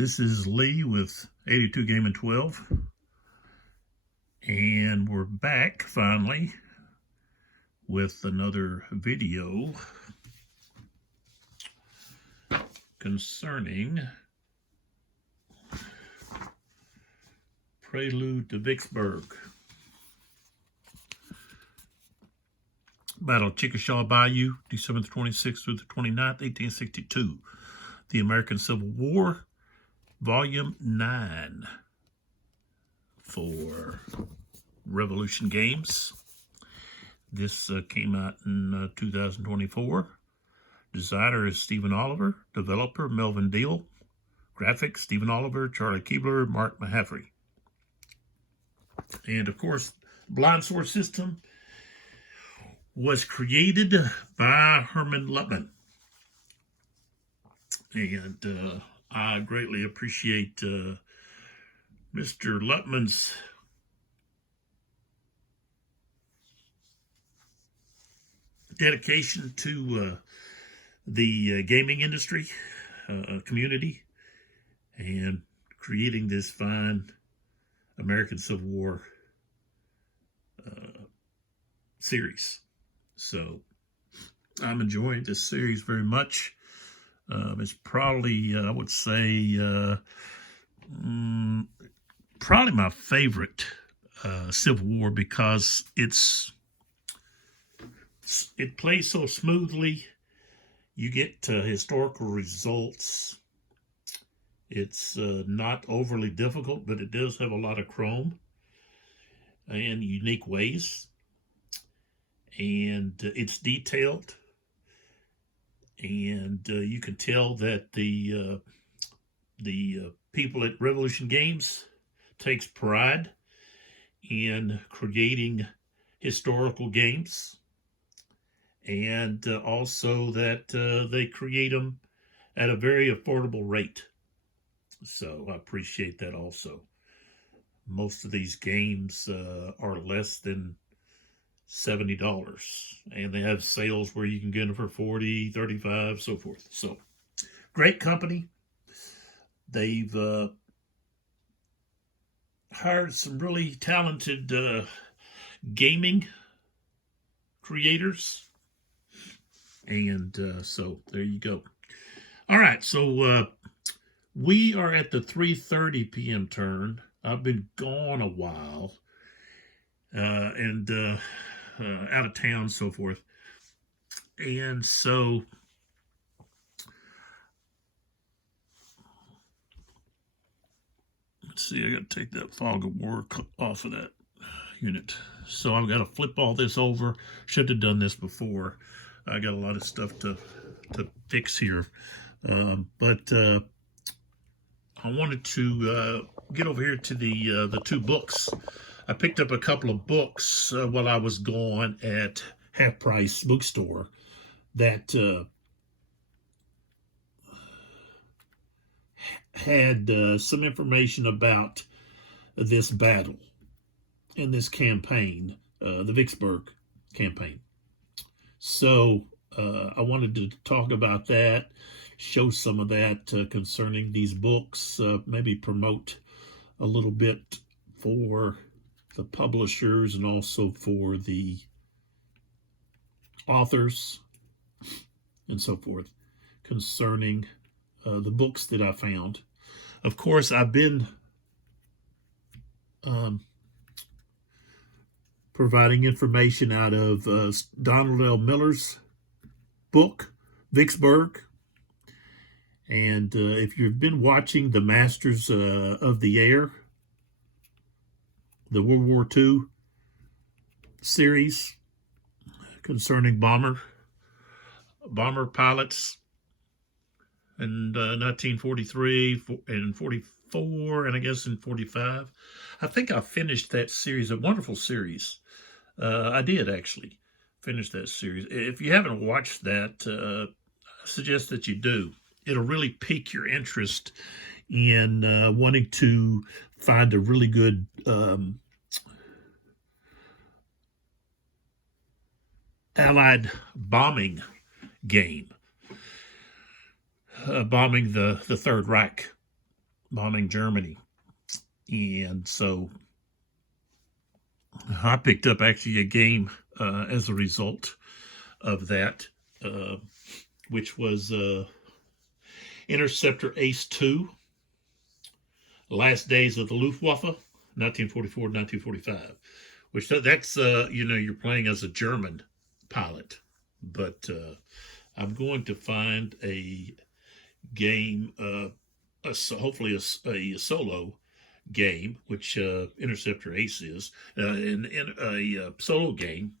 This is Lee with 82 Game and 12, and we're back finally with another video concerning Prelude to Vicksburg. Battle of Chickasaw, Bayou, December the 26th through the 29th, 1862. The American Civil War, Volume 9 for Revolution Games. This came out in 2024. Designer is Stephen Oliver. Developer, Melvin Deal. Graphics, Stephen Oliver, Charlie Keebler, Mark Mahaffrey. And of course, Blind Source System was created by Herman Luttmann. And I greatly appreciate Mr. Luttmann's dedication to the gaming industry community and creating this fine American Civil War series. So I'm enjoying this series very much. It's probably, I would say, probably my favorite Civil War because it plays so smoothly. You get historical results. It's not overly difficult, but it does have a lot of chrome and unique ways. And it's detailed. And you can tell that the people at Revolution Games takes pride in creating historical games, and also that they create them at a very affordable rate. So I appreciate that also. Most of these games are less than $70, and they have sales where you can get them for $40, $35, so forth. So great company. They've hired some really talented gaming creators, and so there you go. All right, so we are at the 3:30 p.m. turn. I've been gone a while, and out of town, so forth. And so let's see, I got to take that fog of war off of that unit. So I've got to flip all this over. Should have done this before. I got a lot of stuff to fix here. But I wanted to get over here to the two books. I picked up a couple of books while I was gone at Half Price Bookstore that had some information about this battle and this campaign, the Vicksburg campaign. So I wanted to talk about that, show some of that concerning these books, maybe promote a little bit for the publishers and also for the authors and so forth concerning the books that I found. Of course, I've been providing information out of Donald L. Miller's book, Vicksburg. And if you've been watching the Masters of the Air, the World War II series concerning bomber pilots in 1943 and 44, and I guess in 45. I think I finished that series, a wonderful series. I did actually finish that series. If you haven't watched that, I suggest that you do. It'll really pique your interest in wanting to find a really good Allied bombing game, bombing the Third Reich. bombing Germany. And so I picked up actually a game as a result of that, which was Interceptor Ace 2, Last Days of the Luftwaffe, 1944-1945, which that's, you're playing as a German pilot. But I'm going to find a game, hopefully a solo game, which Interceptor Ace is, in a solo game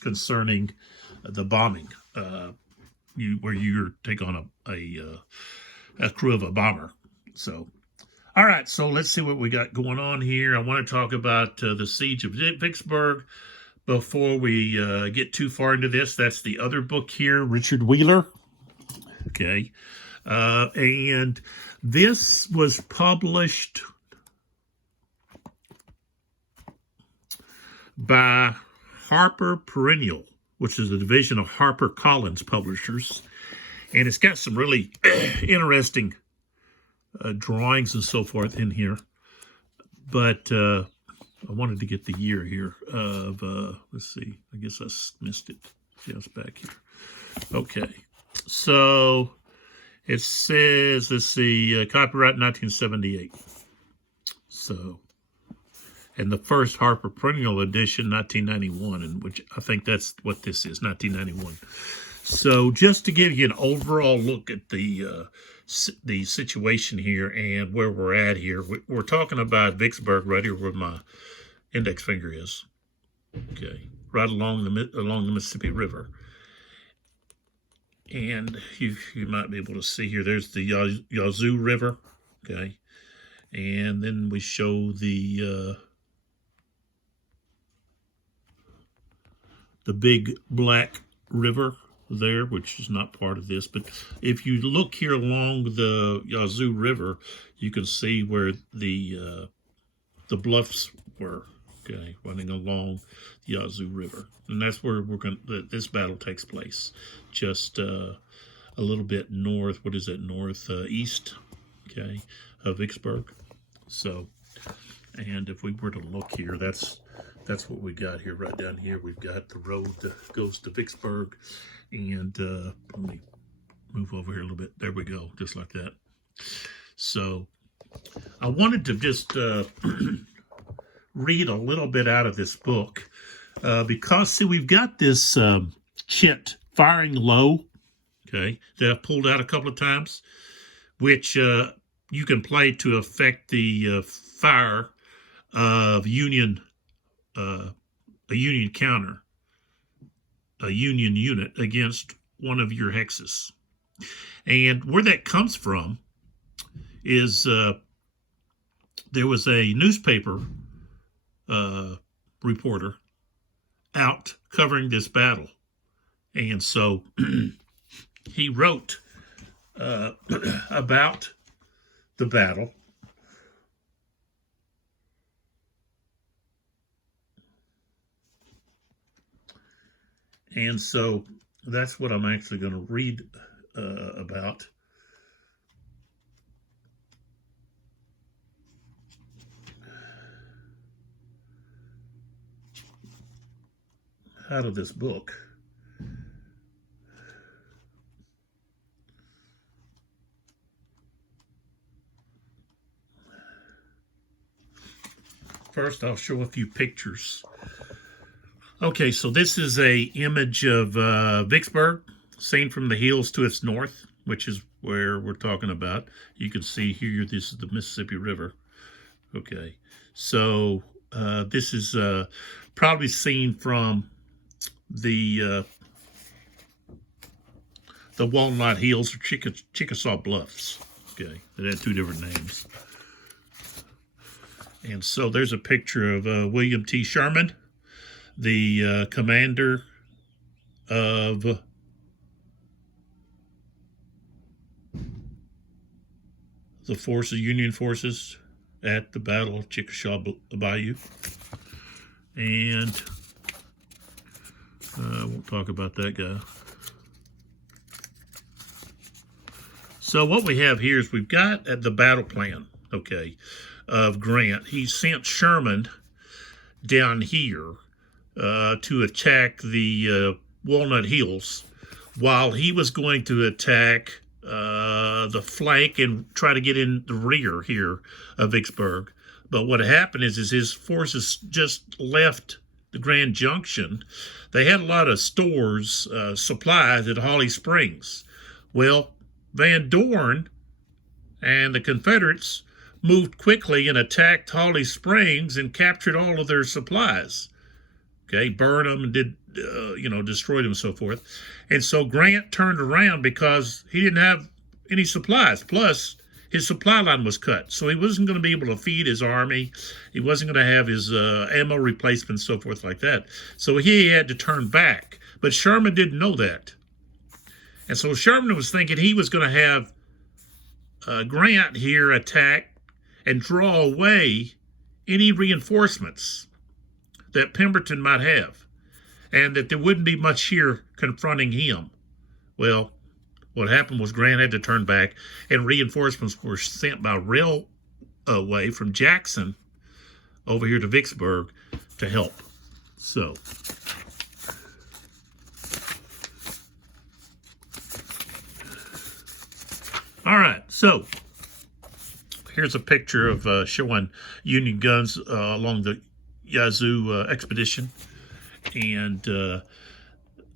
concerning the bombing, where you take on a crew of a bomber. So, all right, so let's see what we got going on here. I want to talk about the Siege of Vicksburg before we get too far into this. That's the other book here, Richard Wheeler. Okay. And this was published by Harper Perinial, which is a division of HarperCollins Publishers. And it's got some really interesting drawings and so forth in here. But I wanted to get the year here of, let's see, I guess I missed it. Yeah, it's back here. Okay. So it says, let's see, copyright 1978. So, and the first Harper Perennial edition, 1991, and which I think that's what this is, 1991. So just to give you an overall look at the situation here and where we're at here, we're talking about Vicksburg right here where my index finger is. Okay, right along the Mississippi River. And you might be able to see here, there's the Yazoo River, okay? And then we show the Big Black River there, which is not part of this. But if you look here along the Yazoo River, you can see where the bluffs were, okay, running along the Yazoo River. And that's where this battle takes place, just a little bit north, what is it, northeast, okay, of Vicksburg. So, and if we were to look here, that's what we got here, right down here. We've got the road that goes to Vicksburg, and let me move over here a little bit. There we go, just like that. So I wanted to just read a little bit out of this book because, see, we've got this chit firing low, okay, that I've pulled out a couple of times, which you can play to affect the fire of a Union counter, a Union unit against one of your hexes. And where that comes from is there was a newspaper reporter out covering this battle. And so he wrote about the battle. And so that's what I'm actually going to read about. Out of this book. First, I'll show a few pictures. Okay, so this is a image of Vicksburg, seen from the hills to its north, which is where we're talking about. You can see here, this is the Mississippi River. Okay, so this is probably seen from the Walnut Hills or Chickasaw Bluffs. Okay, it had two different names. And so there's a picture of William T. Sherman, the commander of the Union forces at the Battle of Chickasaw Bayou. And I won't talk about that guy. So what we have here is we've got the battle plan, okay, of Grant. He sent Sherman down here to attack the Walnut Hills, while he was going to attack the flank and try to get in the rear here of Vicksburg. But what happened is his forces just left the Grand Junction. They had a lot of stores, supplies at Holly Springs. Well, Van Dorn and the Confederates moved quickly and attacked Holly Springs and captured all of their supplies. Okay, burned them and did, destroyed them and so forth. And so Grant turned around because he didn't have any supplies. Plus, his supply line was cut. So he wasn't going to be able to feed his army. He wasn't going to have his ammo replacements, so forth like that. So he had to turn back. But Sherman didn't know that. And so Sherman was thinking he was going to have Grant here attack and draw away any reinforcements that Pemberton might have, and that there wouldn't be much here confronting him. Well, what happened was Grant had to turn back, and reinforcements were sent by railway from Jackson over here to Vicksburg to help. So, all right, so here's a picture of showing Union guns along the Yazoo expedition. And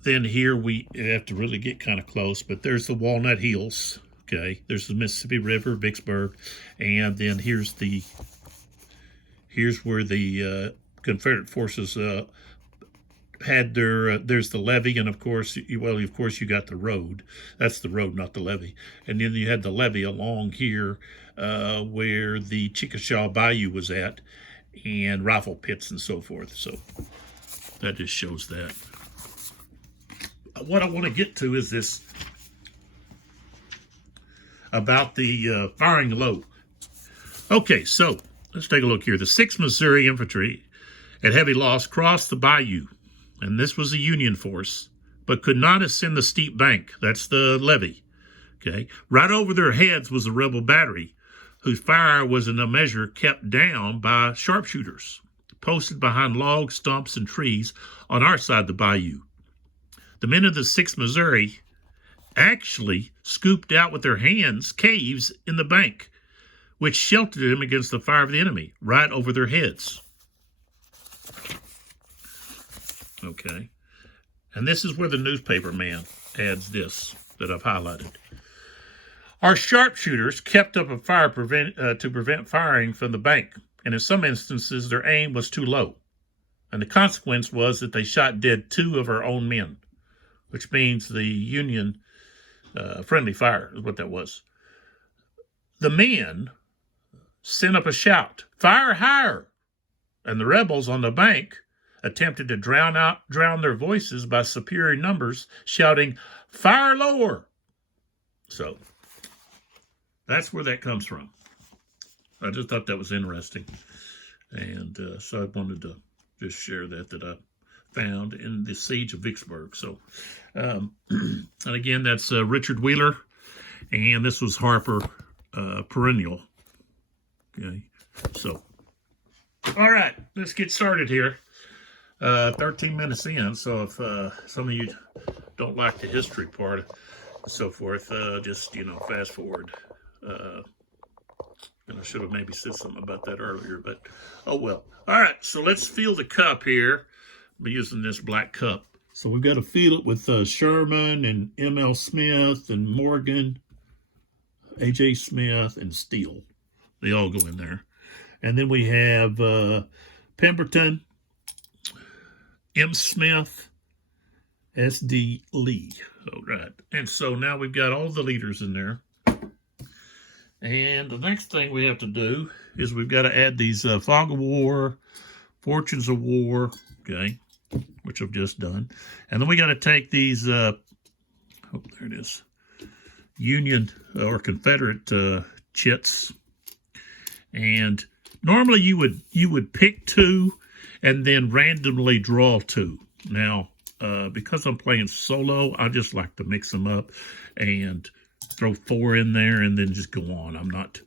then here we have to really get kind of close, but there's the Walnut Hills. Okay, there's the Mississippi River, Vicksburg, and then here's where the Confederate forces had their there's the levee, and of course you got the road. That's the road, not the levee. And then you had the levee along here where the Chickasaw Bayou was at, and rifle pits and so forth. So that just shows that. What I want to get to is this about the firing low. Okay, so let's take a look here. The 6th Missouri Infantry at heavy loss crossed the bayou, and this was a Union force, but could not ascend the steep bank. That's the levee. Okay, right over their heads was a rebel battery, whose fire was in a measure kept down by sharpshooters posted behind logs, stumps, and trees on our side of the bayou. The men of the 6th Missouri actually scooped out with their hands caves in the bank, which sheltered them against the fire of the enemy right over their heads. Okay, and this is where the newspaper man adds this that I've highlighted. Our sharpshooters kept up a fire to prevent firing from the bank, and in some instances their aim was too low. And the consequence was that they shot dead 2 of our own men, which means the Union friendly fire is what that was. The men sent up a shout, "Fire higher!" And the rebels on the bank attempted to drown their voices by superior numbers, shouting, "Fire lower!" So that's where that comes from. I just thought that was interesting. And so I wanted to just share that I found in the Siege of Vicksburg. So, and again, that's Richard Wheeler, and this was Harper Perinial. Okay, so, all right, let's get started here. 13 minutes in, so if some of you don't like the history part and so forth, just, fast forward. And I should have maybe said something about that earlier, but oh well. All right, so let's fill the cup here. I'm using this black cup. So we've got to fill it with Sherman and M.L. Smith and Morgan, A.J. Smith, and Steele. They all go in there. And then we have Pemberton, M. Smith, S.D. Lee. All right. And so now we've got all the leaders in there. And the next thing we have to do is we've got to add these Fog of War, Fortunes of War, okay, which I've just done. And then we got to take these, there it is, Union or Confederate chits. And normally you would pick 2 and then randomly draw 2. Now, because I'm playing solo, I just like to mix them up and throw 4 in there and then just go on. I'm not.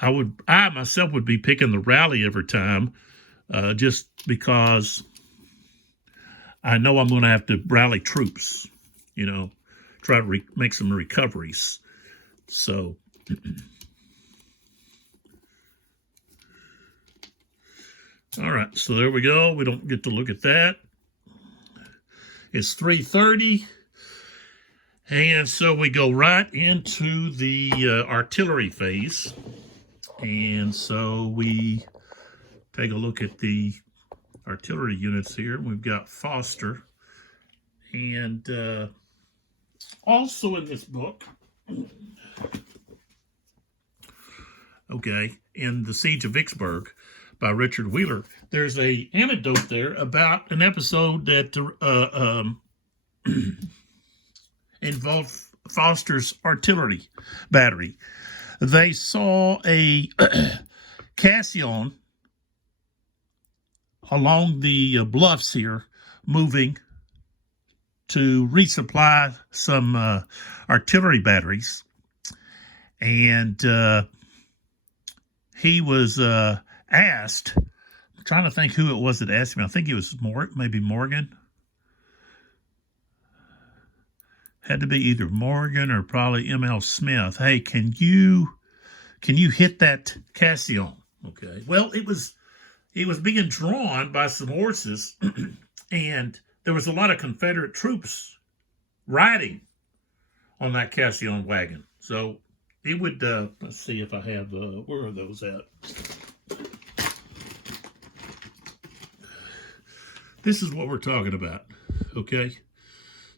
I myself would be picking the rally every time, just because I know I'm going to have to rally troops. Try to make some recoveries. So. All right, so there we go. We don't get to look at that. It's 3:30, and so we go right into the artillery phase. And so we take a look at the artillery units here. We've got Foster, and also in this book, okay, in The Siege of Vicksburg by Richard Wheeler, there's a anecdote there about an episode that involved Foster's artillery battery. They saw a Caisson along the bluffs here moving to resupply some artillery batteries, and he was asked, I'm trying to think who it was that asked me. I think it was maybe Morgan. Had to be either Morgan or probably M.L. Smith. Hey, can you hit that Caisson? Okay. Well, it was being drawn by some horses, and there was a lot of Confederate troops riding on that Caisson wagon. So it would, let's see if I have, where are those at? This is what we're talking about, okay?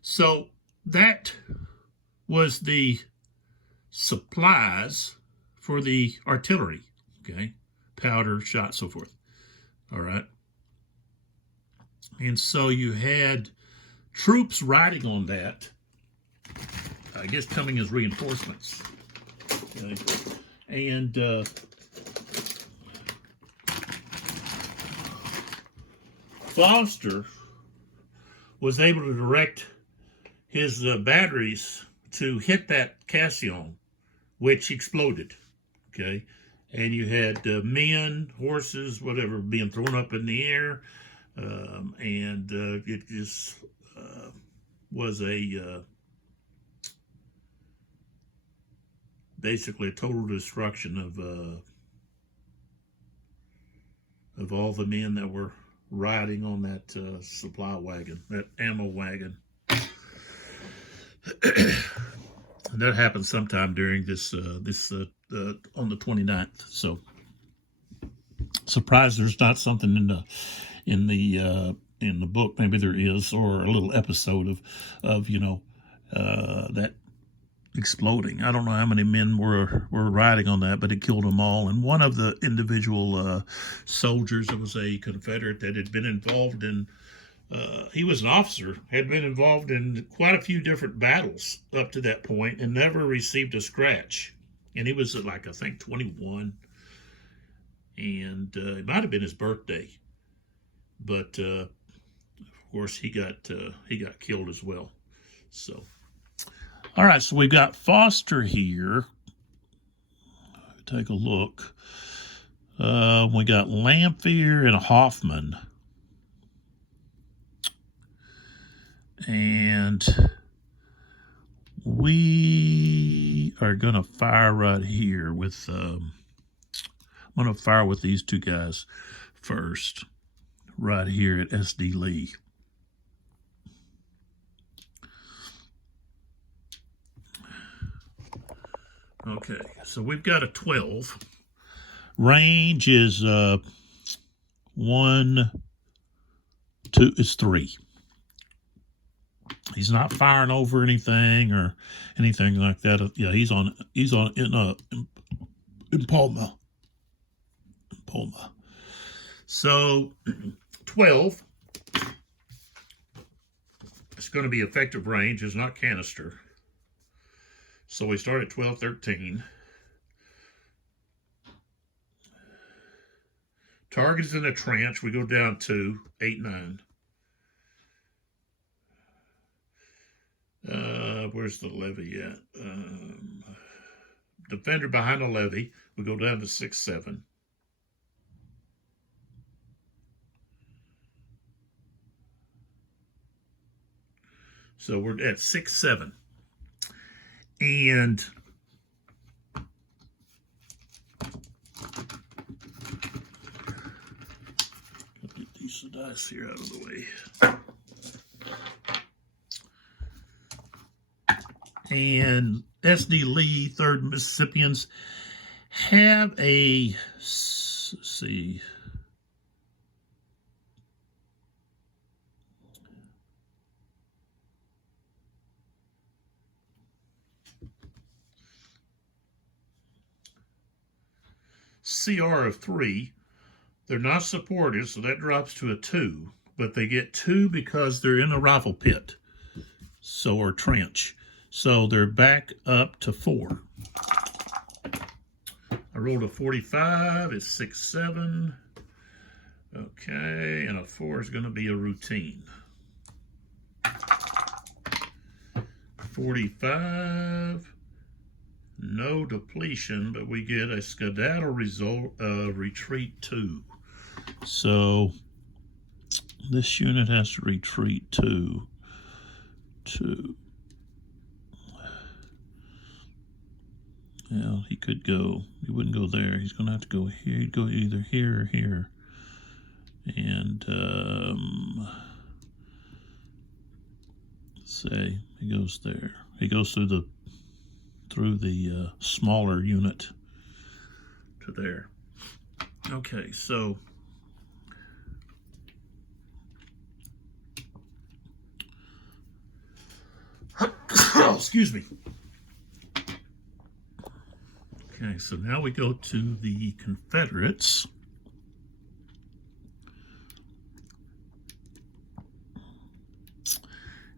So that was the supplies for the artillery, okay? Powder, shot, so forth, all right? And so you had troops riding on that, I guess coming as reinforcements, okay? And Foster was able to direct his batteries to hit that Caisson, which exploded, okay? And you had men, horses, whatever, being thrown up in the air, and it just was basically a total destruction of all the men that were riding on that supply wagon, that ammo wagon. And that happened sometime during this on the 29th. So surprised there's not something in the book. Maybe there is, or a little episode of that exploding. I don't know how many men were riding on that, but it killed them all. And one of the individual soldiers, that was a Confederate that had been involved in, he was an officer, had been involved in quite a few different battles up to that point and never received a scratch. And he was like, I think 21, and it might have been his birthday, but of course he got killed as well. So. All right, so we've got Foster here. Take a look. We got Lamphere and Hoffman. And we are going to fire right here with, I'm going to fire with these two guys first, right here at S.D. Lee. Okay, so we've got a 12. Range is 1, 2, it's 3. He's not firing over anything or anything like that. Yeah, he's on in Palma. So 12. It's going to be effective range. It's not canister. So we start at 12, 13. Target is in a trench. We go down to 8, 9. Where's the levy at? Defender behind the levy. We go down to 6-7. So we're at 6-7. And get these dice here out of the way. And SD Lee, 3rd Mississippians, have a, let's see, CR of 3. They're not supported, so that drops to a 2, but they get 2 because they're in a rifle pit, so or trench. So they're back up to 4. I rolled a 45, it's 6-7. Okay, and a 4 is going to be a routine. 45, no depletion, but we get a skedaddle result, retreat 2. So this unit has to retreat 2. Yeah, he could go. He wouldn't go there. He's going to have to go here. He'd go either here or here. And let's say he goes there. He goes through the smaller unit to there. Okay, so oh, excuse me. Okay, so now we go to the Confederates.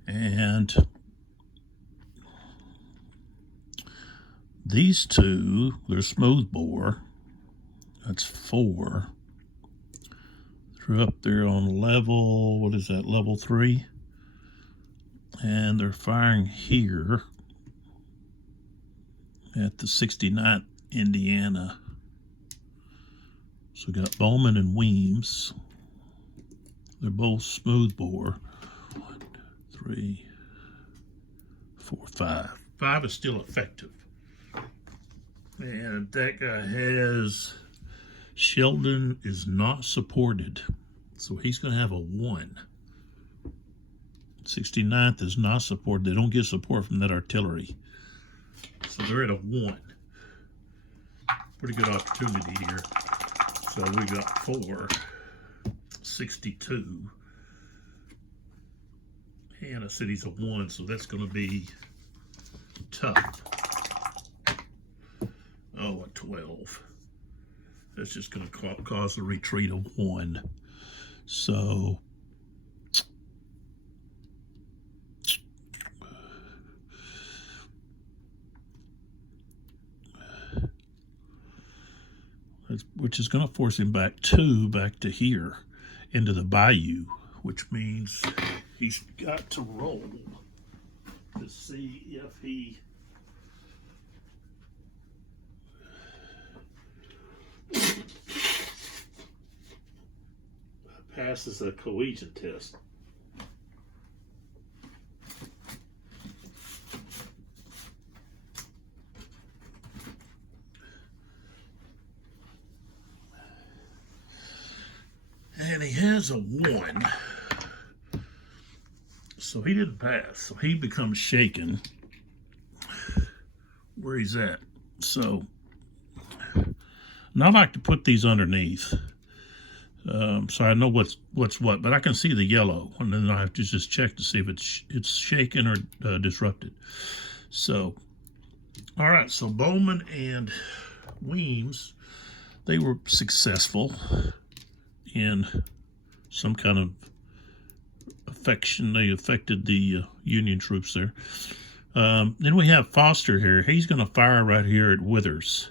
And these two, they're smoothbore. That's 4. They're up there on level, what is that, level 3? And they're firing here at the 69th Indiana. So we got Bowman and Weems. They're both smoothbore. 1, 2, 3, 4, 5. 5 is still effective. And that guy has, Sheldon is not supported. So he's going to have a 1. 69th is not supported. They don't get support from that artillery. So they're at a 1. Pretty good opportunity here. So we got 4, 62. And I said he's a 1, so that's going to be tough. Oh, a 12. That's just going to cause a retreat of 1. So which is going to force him back to here into the Bayou, which means he's got to roll to see if he passes a cohesion test. And he has a 1. So he didn't pass. So he becomes shaken where he's at. So now I like to put these underneath. So I know what's what, but I can see the yellow, and then I have to just check to see if it's shaken or disrupted. So, all right. So Bowman and Weems, they were successful in some kind of affection. They affected the Union troops there. Then we have Foster here. He's going to fire right here at Withers.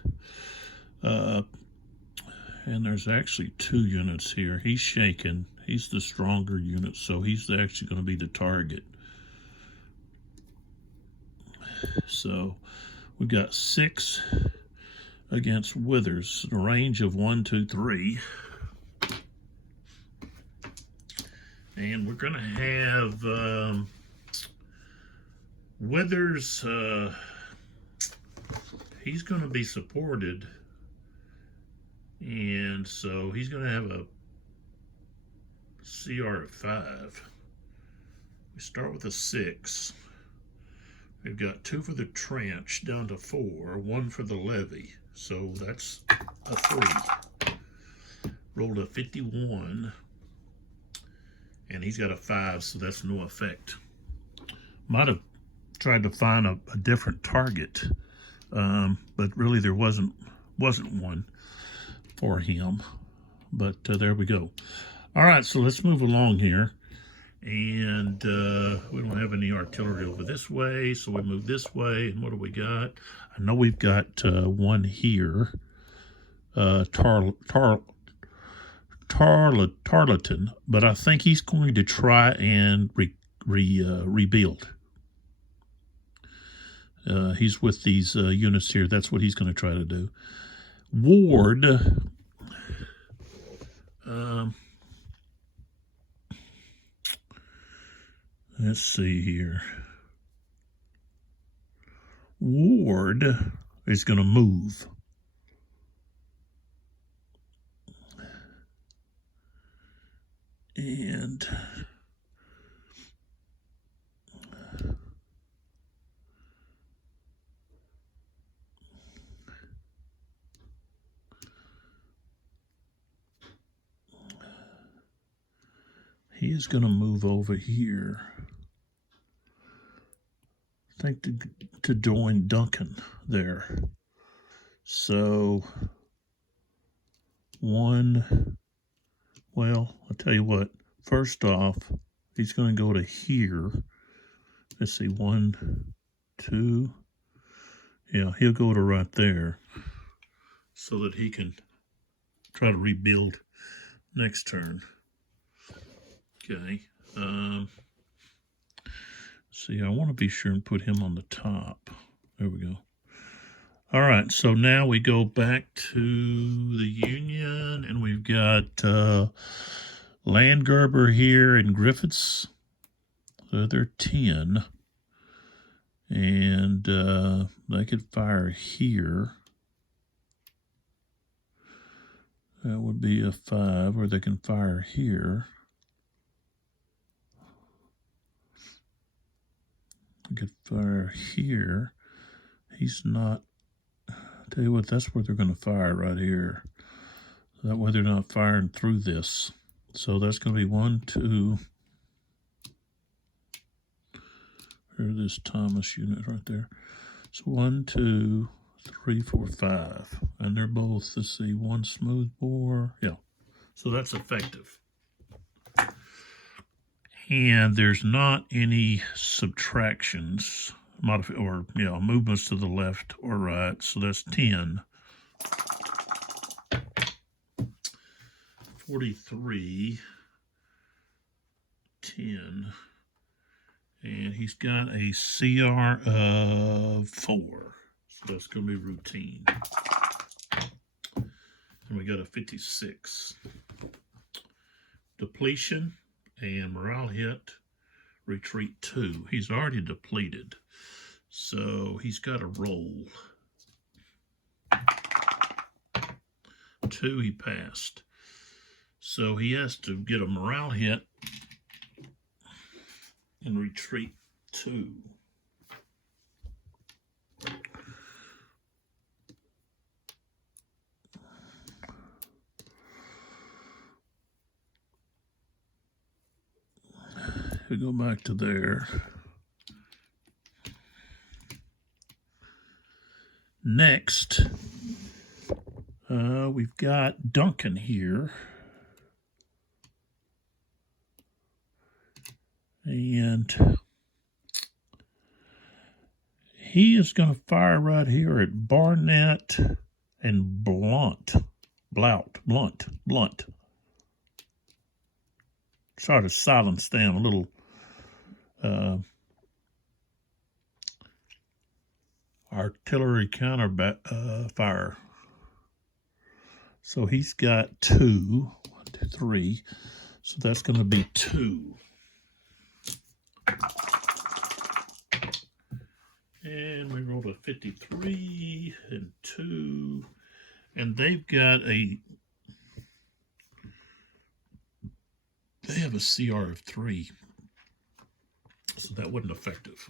And there's actually 2 units here. He's shaken. He's the stronger unit, so he's actually going to be the target. So we've got 6 against Withers, a range of 1, 2, 3. And we're going to have Withers, he's going to be supported. And so he's going to have a CR of 5. We start with a 6. We've got 2 for the trench, down to 4, 1 for the levee. So that's a 3. Rolled a 51. And he's got a 5, so that's no effect. Might have tried to find a different target, but really there wasn't one for him. But there we go. All right, so let's move along here. And we don't have any artillery over this way, so we move this way. And what do we got? I know we've got one here, Tarleton, but I think he's going to try and rebuild. He's with these units here. That's what he's going to try to do. Ward, let's see here. Ward is going to move. And he is going to move over here. I think to join Duncan there. So well, I'll tell you what. First off, he's going to go to here. Let's see, 1, 2. Yeah, he'll go to right there so that he can try to rebuild next turn. Okay. See, I want to be sure and put him on the top. There we go. All right, so now we go back to the Union, and we've got Landgerber here and Griffiths. So they're 10. And they could fire here. That would be a 5, or they can fire here. They could fire here. He's not. Tell you what, that's where they're going to fire, right here. That way they're not firing through this. So that's going to be 1, 2. There's this Thomas unit right there. So 1, 2, 3, 4, 5. And they're both, let's see, 1 smooth bore. Yeah. So that's effective. And there's not any subtractions. Movements to the left or right, so that's 10. 43, 10, and he's got a CR of 4, so that's going to be routine. And we got a 56. Depletion and morale hit, retreat 2. He's already depleted. So he's got to roll. 2 he passed. So he has to get a morale hit and retreat 2. We go back to there. Next, we've got Duncan here. And he is going to fire right here at Barnett and Blunt. Try to silence them a little. artillery counter fire. So he's got 2, 1, 2, 3. So that's going to be 2. And we rolled a 53 and 2. And they have a CR of 3. So that wasn't effective.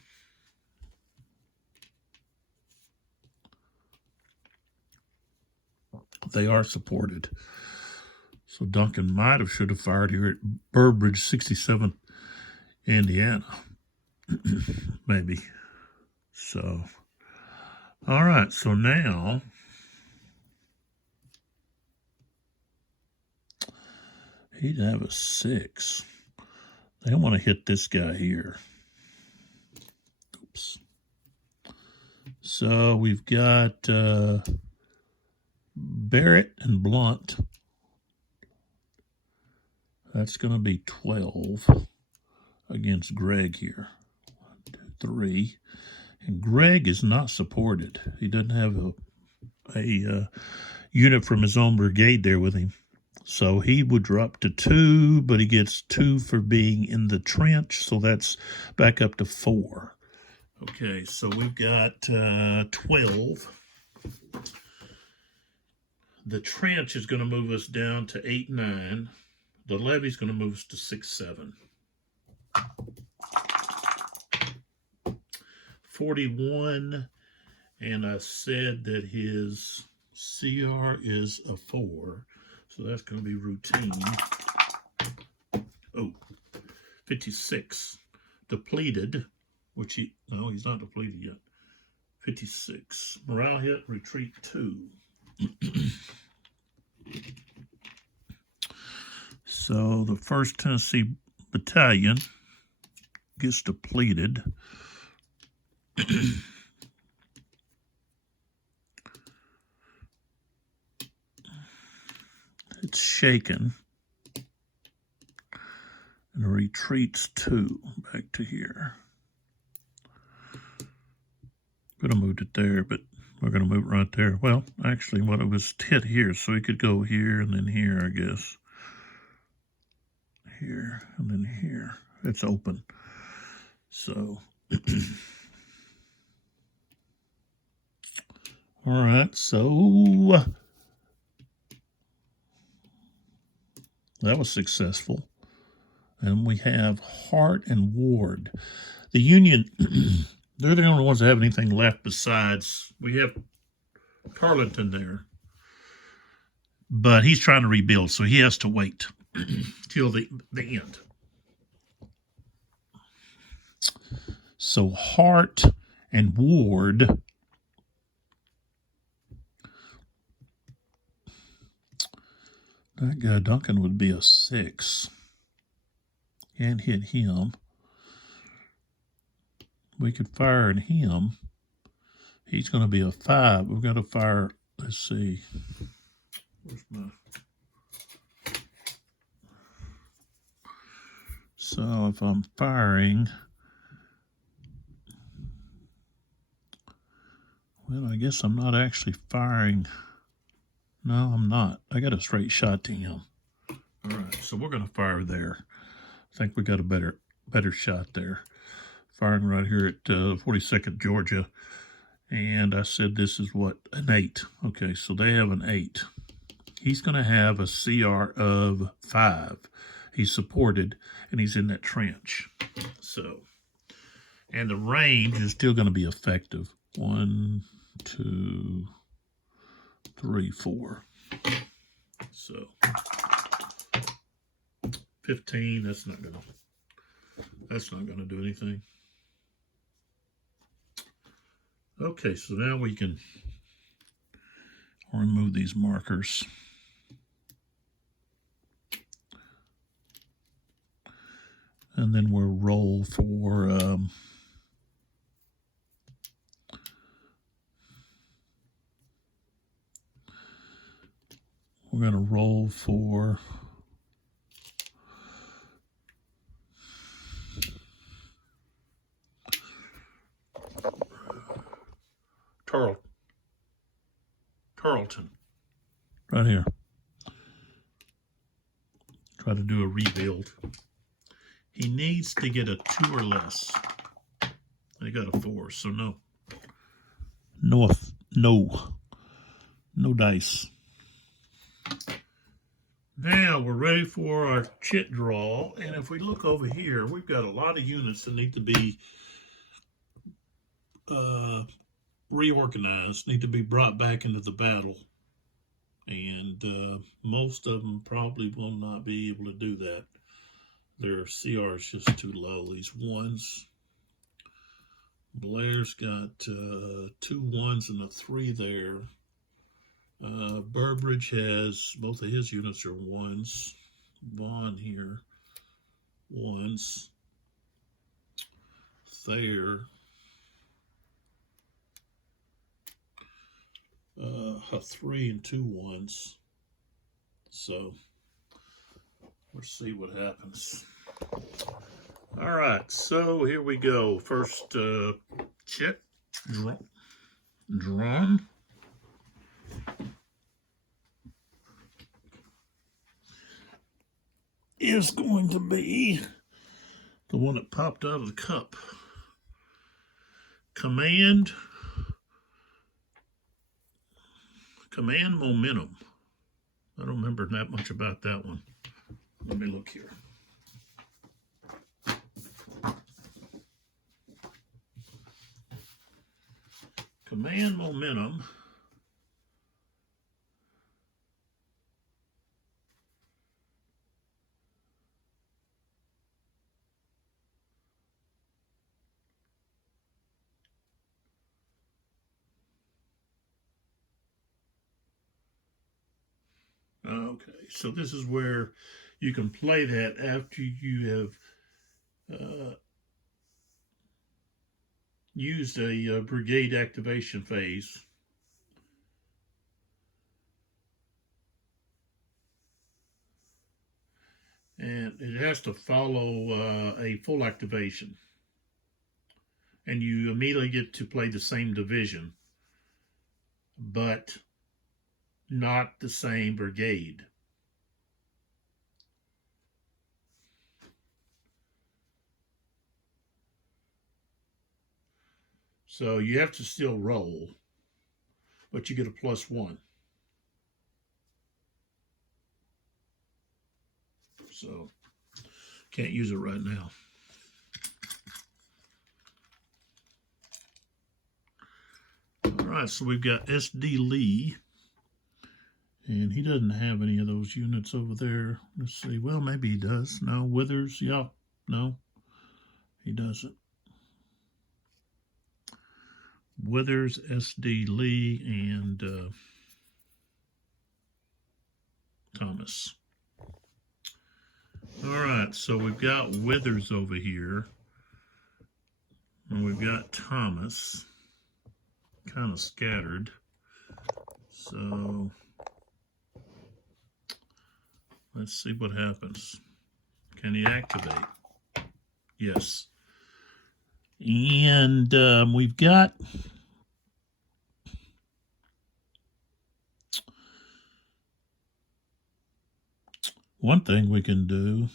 They are supported. So Duncan should have fired here at Burbridge, 67, Indiana. Maybe. So, all right. So now he'd have a 6. They want to hit this guy here. Oops. So we've got Barrett and Blunt. That's going to be 12 against Greg here. 1, 2, 3. And Greg is not supported. He doesn't have a unit from his own brigade there with him. So he would drop to 2, but he gets 2 for being in the trench. So that's back up to 4. Okay, so we've got 12. The trench is going to move us down to 8, 9. The levee is going to move us to 6, 7. 41, and I said that his CR is a 4, so that's going to be routine. Oh, 56, depleted, which he's not depleted yet. 56, morale hit, retreat 2. So the 1st Tennessee Battalion gets depleted. It's shaken and retreats 2 back to here. Could have moved it there, but we're going to move it right there. Well, actually, what it was hit here, so we could go here and then here, I guess. Here and then here. It's open. So, all right, so that was successful. And we have Hart and Ward. The Union, they're the only ones that have anything left besides, we have Carleton there. But he's trying to rebuild, so he has to wait till the end. So Hart and Ward, that guy Duncan would be a 6. Can't hit him. We could fire at him. He's going to be a 5. We've got to fire, let's see. Where's my... So if I'm firing, well, I guess I'm not actually firing. No, I'm not. I got a straight shot to him. All right, so we're going to fire there. I think we got a better shot there. Firing right here at 42nd Georgia. And I said this is what? An 8. Okay, so they have an 8. He's going to have a CR of 5. He's supported, and he's in that trench. So, and the range is still going to be effective. 1, 2, 3, 4. So, 15. That's not gonna do anything. Okay, so now we can remove these markers. And then we'll roll for we're going to roll for Carlton. Right here. Try to do a rebuild. He needs to get a 2 or less. I got a 4, so no. No dice. Now we're ready for our chit draw, and if we look over here, we've got a lot of units that need to be reorganized, need to be brought back into the battle, and most of them probably will not be able to do that. Their CR is just too low. These ones, Blair's got 2 1s and a 3 there. Burbridge has, both of his units are 1s. Vaughn here, 1s. Thayer, a 3 and 2 1s. So let's see what happens. All right, so here we go. First chit drawn. Is going to be the one that popped out of the cup. Command Momentum. I don't remember that much about that one. Let me look here. Command Momentum. Okay, so this is where you can play that after you have used a brigade activation phase. And it has to follow a full activation. And you immediately get to play the same division, but not the same brigade. So you have to still roll, but you get a +1. So can't use it right now. All right, so we've got SD Lee. And he doesn't have any of those units over there. Let's see. Well, maybe he does. No. Withers. Yeah. No. He doesn't. Withers, SD Lee, and Thomas. All right. So we've got Withers over here. And we've got Thomas. Kind of scattered. So let's see what happens. Can he activate? Yes. And we've got one thing we can do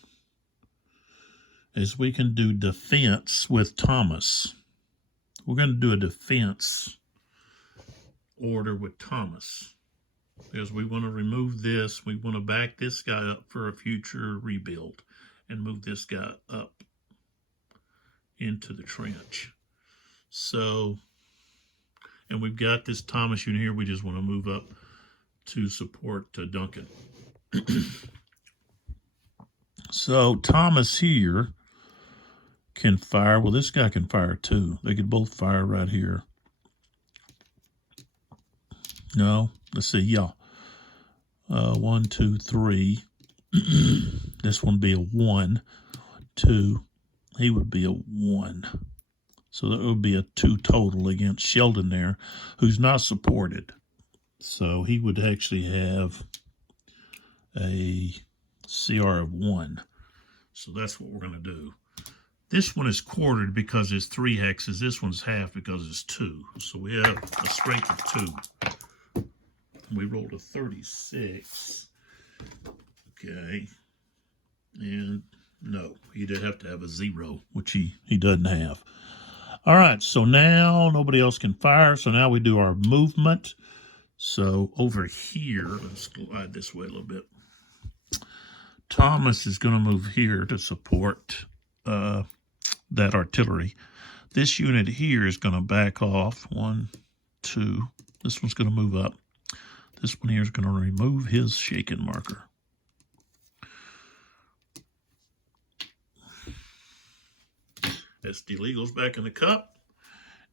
is we can do defense with Thomas. We're going to do a defense order with Thomas. Because we want to remove this. We want to back this guy up for a future rebuild and move this guy up into the trench. So, and we've got this Thomas unit here. We just want to move up to support Duncan. So Thomas here can fire. Well, this guy can fire too. They could both fire right here. No, let's see. Yeah. 1, 2, 3. This one be a 1, 2. He would be a 1. So that would be a 2 total against Sheldon there, who's not supported. So he would actually have a CR of 1. So that's what we're going to do. This one is quartered because it's 3 hexes. This one's half because it's 2. So we have a strength of 2. a 36. Okay. And no, he did have to have a 0, which he doesn't have. All right, so now nobody else can fire. So now we do our movement. So over here, let's glide this way a little bit. Thomas is going to move here to support that artillery. This unit here is going to back off. 1, 2. This one's going to move up. This one here is going to remove his shaken marker. SD Legal's back in the cup.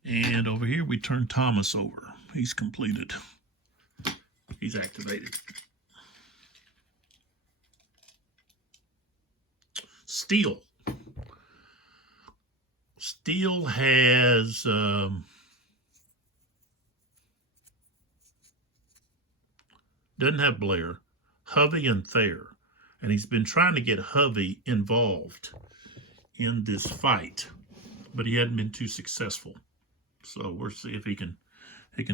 And over here, we turn Thomas over. He's completed. He's activated. Steel. Steel has doesn't have Blair, Hovey and Thayer. And he's been trying to get Hovey involved in this fight, but he hadn't been too successful. So we'll see if he can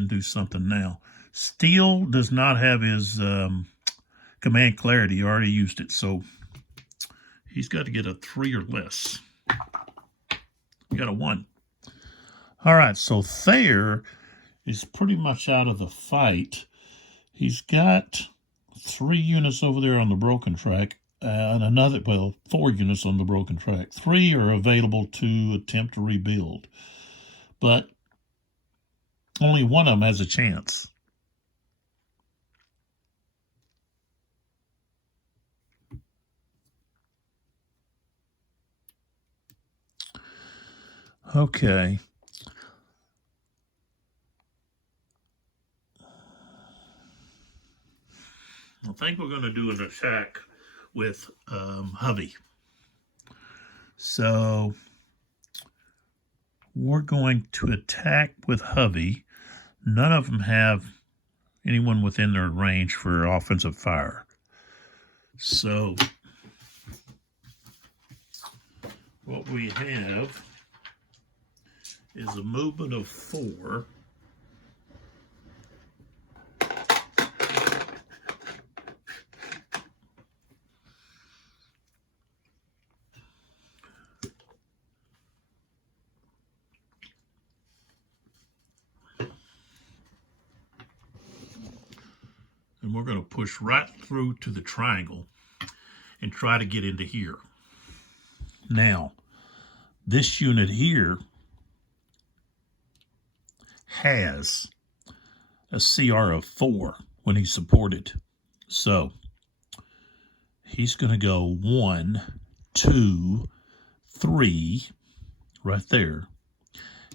do something now. Steele does not have his command clarity. He already used it, so he's got to get a 3 or less. He got a 1. All right, so Thayer is pretty much out of the fight. He's got 3 units over there on the broken track, and another, 4 units on the broken track. 3 are available to attempt to rebuild, but only one of them has a chance. Okay. I think we're going to do an attack with Hovey. So we're going to attack with Hovey. None of them have anyone within their range for offensive fire. So what we have is a movement of 4. And we're going to push right through to the triangle and try to get into here. Now, this unit here has a CR of 4 when he's supported. So he's going to go 1, 2, 3 right there.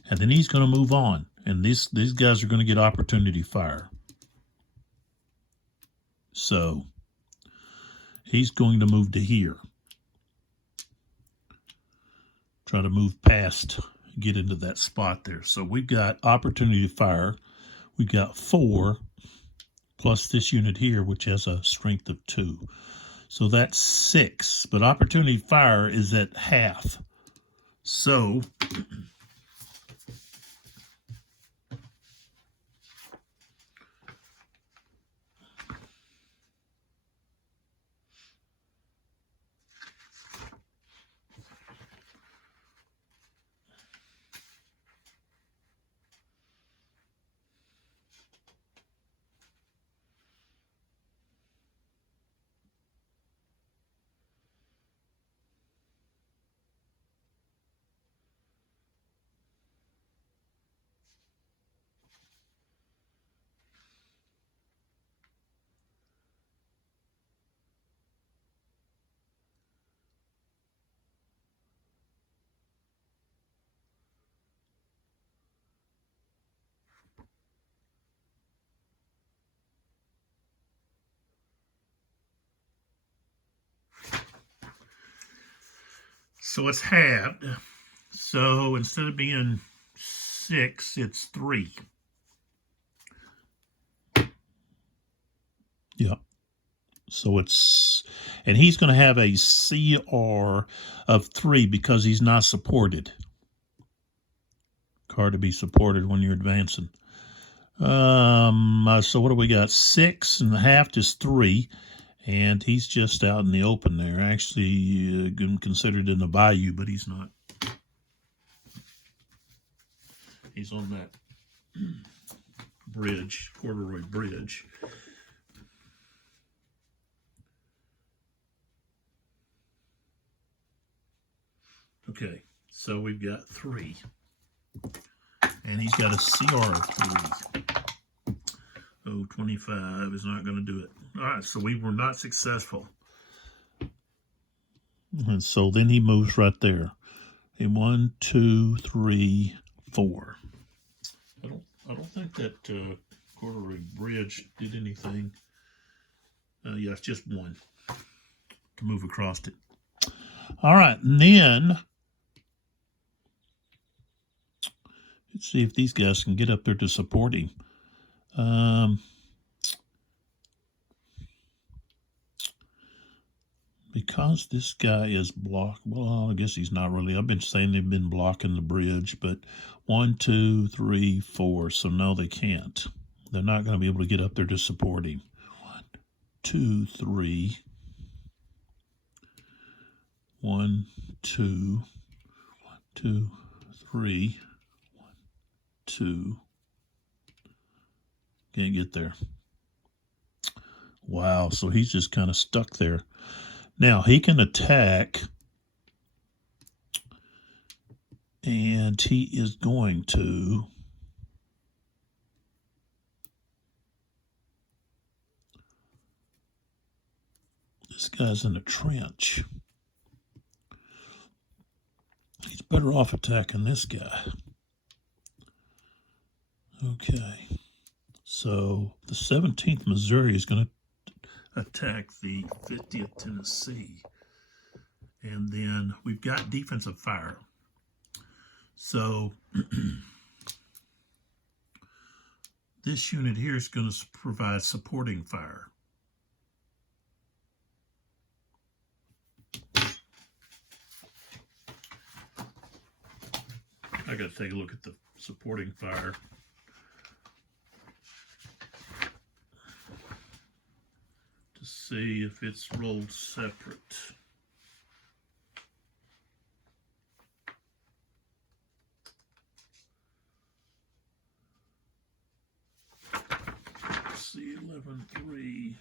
And then he's going to move on. And these guys are going to get opportunity fire. So he's going to move to here. Try to move past, get into that spot there. So we've got opportunity fire. We've got 4 plus this unit here, which has a strength of 2. So that's 6. But opportunity fire is at half. So it's halved. So instead of being 6, it's 3. Yep. So it's, and he's going to have a CR of 3 because he's not supported. Hard to be supported when you're advancing. So what do we got? 6.5 just 3. And he's just out in the open there. Actually, considered in the Bayou, but he's not. He's on that bridge, corduroy bridge. Okay, so we've got 3. And he's got a CR of 3. Oh, 25 is not going to do it. All right, so we were not successful. And so then he moves right there. And 1, 2, 3, 4. I don't think that corduroy bridge did anything. Yeah, it's just 1 to move across it. All right, and then let's see if these guys can get up there to support him. Because this guy is blocked, well, I guess he's not really. I've been saying they've been blocking the bridge, but 1, 2, 3, 4. So no, they can't. They're not going to be able to get up there to support him. 1, 2, 3. 1, 2, 1, 2, 3. 1, 2. Can't get there. Wow, so he's just kind of stuck there. Now, he can attack, and he is going to this guy's in a trench. He's better off attacking this guy. Okay, so the 17th Missouri is going to attack the 50th Tennessee. And then we've got defensive fire. So this unit here is going to provide supporting fire. I got to take a look at the supporting fire. To see if it's rolled separate. Let's see, 11.3.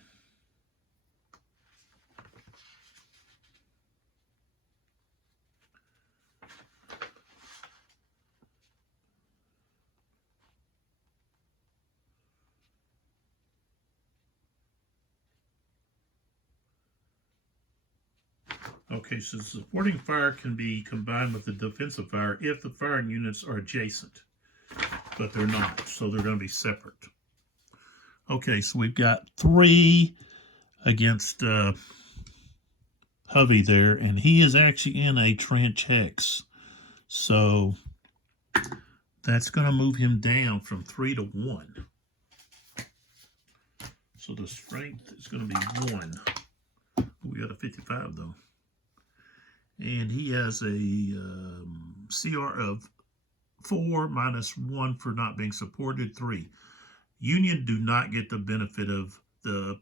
Okay, so the supporting fire can be combined with the defensive fire if the firing units are adjacent, but they're not, so they're going to be separate. Okay, so we've got 3 against Hovey there, and he is actually in a trench hex, so that's going to move him down from 3 to 1. So the strength is going to be 1. We got a 55 though. And he has a CR of 4 minus 1 for not being supported, 3. Union do not get the benefit of the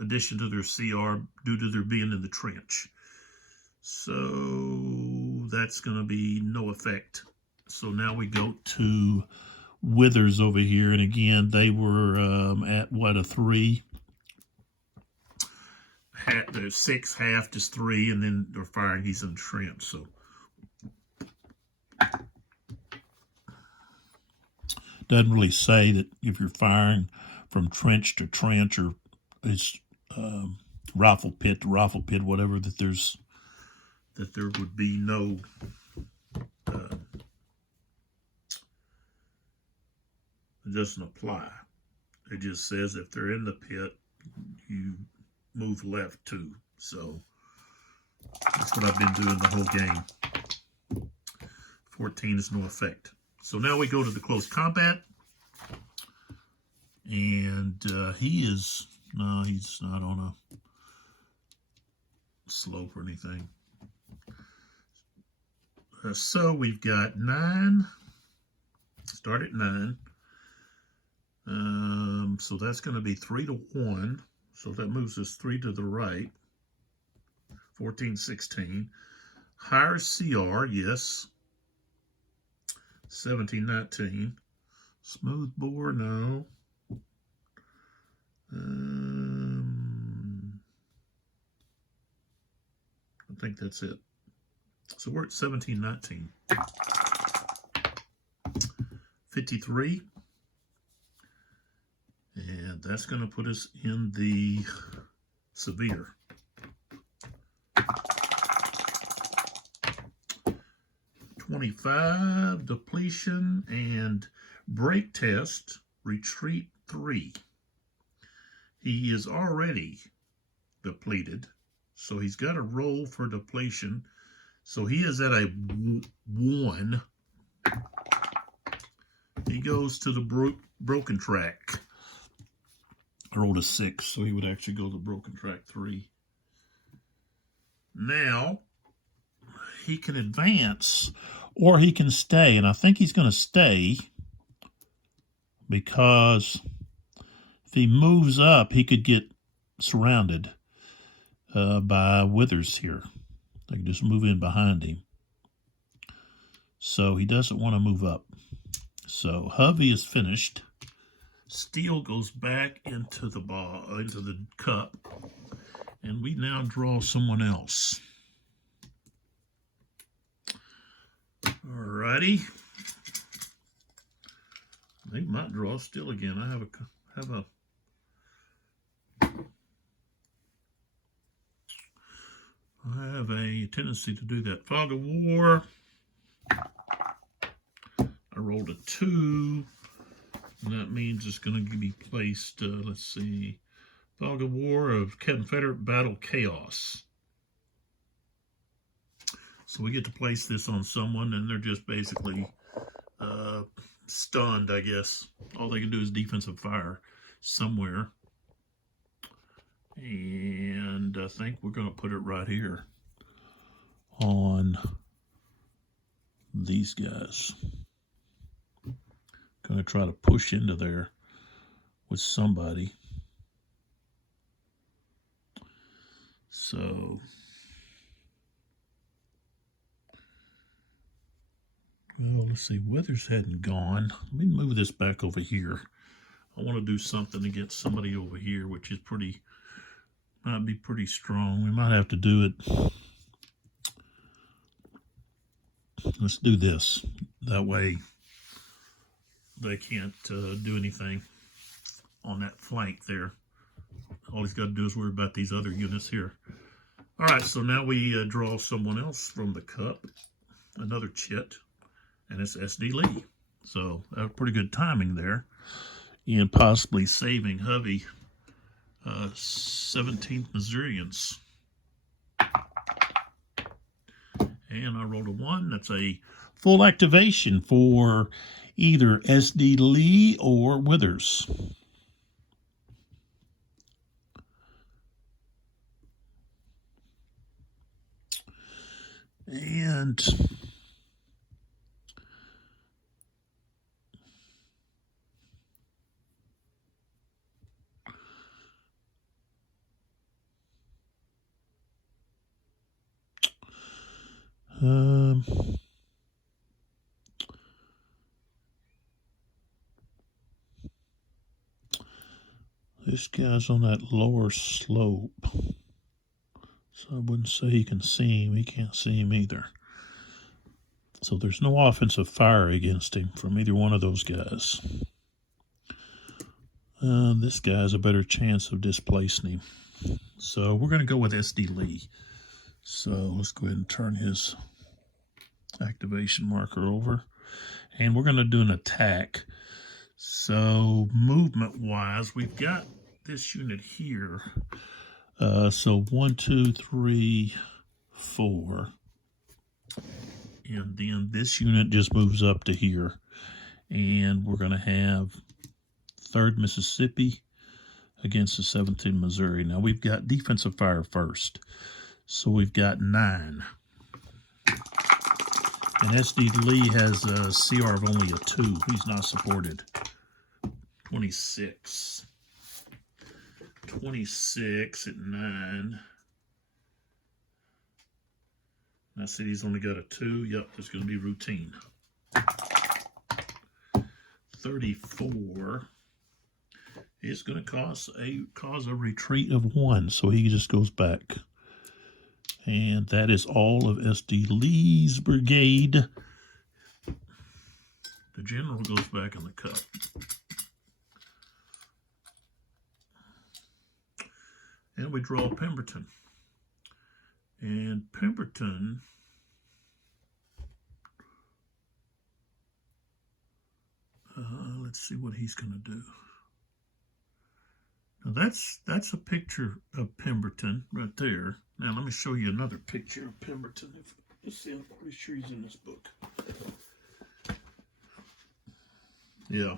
addition to their CR due to their being in the trench. So that's going to be no effect. So now we go to Withers over here. And again, they were at what, a 3? There's 6, half, just 3, and then they're firing. He's in the trench, so doesn't really say that if you're firing from trench to trench or it's rifle pit to rifle pit, whatever, that there would be no it doesn't apply. It just says if they're in the pit, you move left too. So that's what I've been doing the whole game. 14 is no effect. So now we go to the close combat. And he's not on a slope or anything. So we've got 9. Start at 9. So that's going to be 3-1. So that moves us 3 to the right. 14-16. Higher CR, yes. 17-19. Smooth bore, no. I think that's it. So we're at 17-19. 53. And that's going to put us in the severe. 25, depletion, and break test, retreat 3. He is already depleted, so he's got a roll for depletion. So he is at a 1. He goes to the broken track. I rolled a 6, so he would actually go to broken track 3. Now, he can advance or he can stay, and I think he's going to stay because if he moves up, he could get surrounded by withers here. They can just move in behind him. So he doesn't want to move up. So Hovey is finished. Steel goes back into the ball, into the cup, and we now draw someone else. Alrighty. They might draw Steel again. I have a tendency to do that. Fog of War. I rolled a 2. And that means it's going to be placed, let's see, Fog of War of Confederate Battle Chaos. So we get to place this on someone, and they're just basically stunned, I guess. All they can do is defensive fire somewhere. And I think we're going to put it right here on these guys. Going to try to push into there with somebody. So, well, let's see. Withers hadn't gone. Let me move this back over here. I want to do something against somebody over here, which is might be pretty strong. We might have to do it. Let's do this. That way they can't do anything on that flank there. All he's got to do is worry about these other units here. All right, so now we draw someone else from the cup, another chit, and it's S.D. Lee. So pretty good timing there, and possibly saving Hovey 17th Missourians. And I rolled a 1. That's a full activation for either S.D. Lee or Withers. And this guy's on that lower slope, so I wouldn't say he can see him. He can't see him either. So there's no offensive fire against him from either one of those guys. This guy has a better chance of displacing him. So we're going to go with S.D. Lee. So let's go ahead and turn his activation marker over. And we're going to do an attack. So movement-wise, we've got this unit here. So 1, 2, 3, 4. And then this unit just moves up to here. And we're going to have 3rd Mississippi against the 17th Missouri. Now we've got defensive fire first. So we've got 9. And S.D. Lee has a CR of only a 2. He's not supported. 26. 26 at 9. I said he's only got a 2. Yep, it's going to be routine. 34 is going to cause a retreat of 1, so he just goes back. And that is all of S.D. Lee's brigade. The general goes back in the cut. And we draw Pemberton. And Pemberton let's see what he's going to do. Now that's a picture of Pemberton right there. Now let me show you another picture of Pemberton. Let's see, I'm pretty sure he's in this book. Yeah,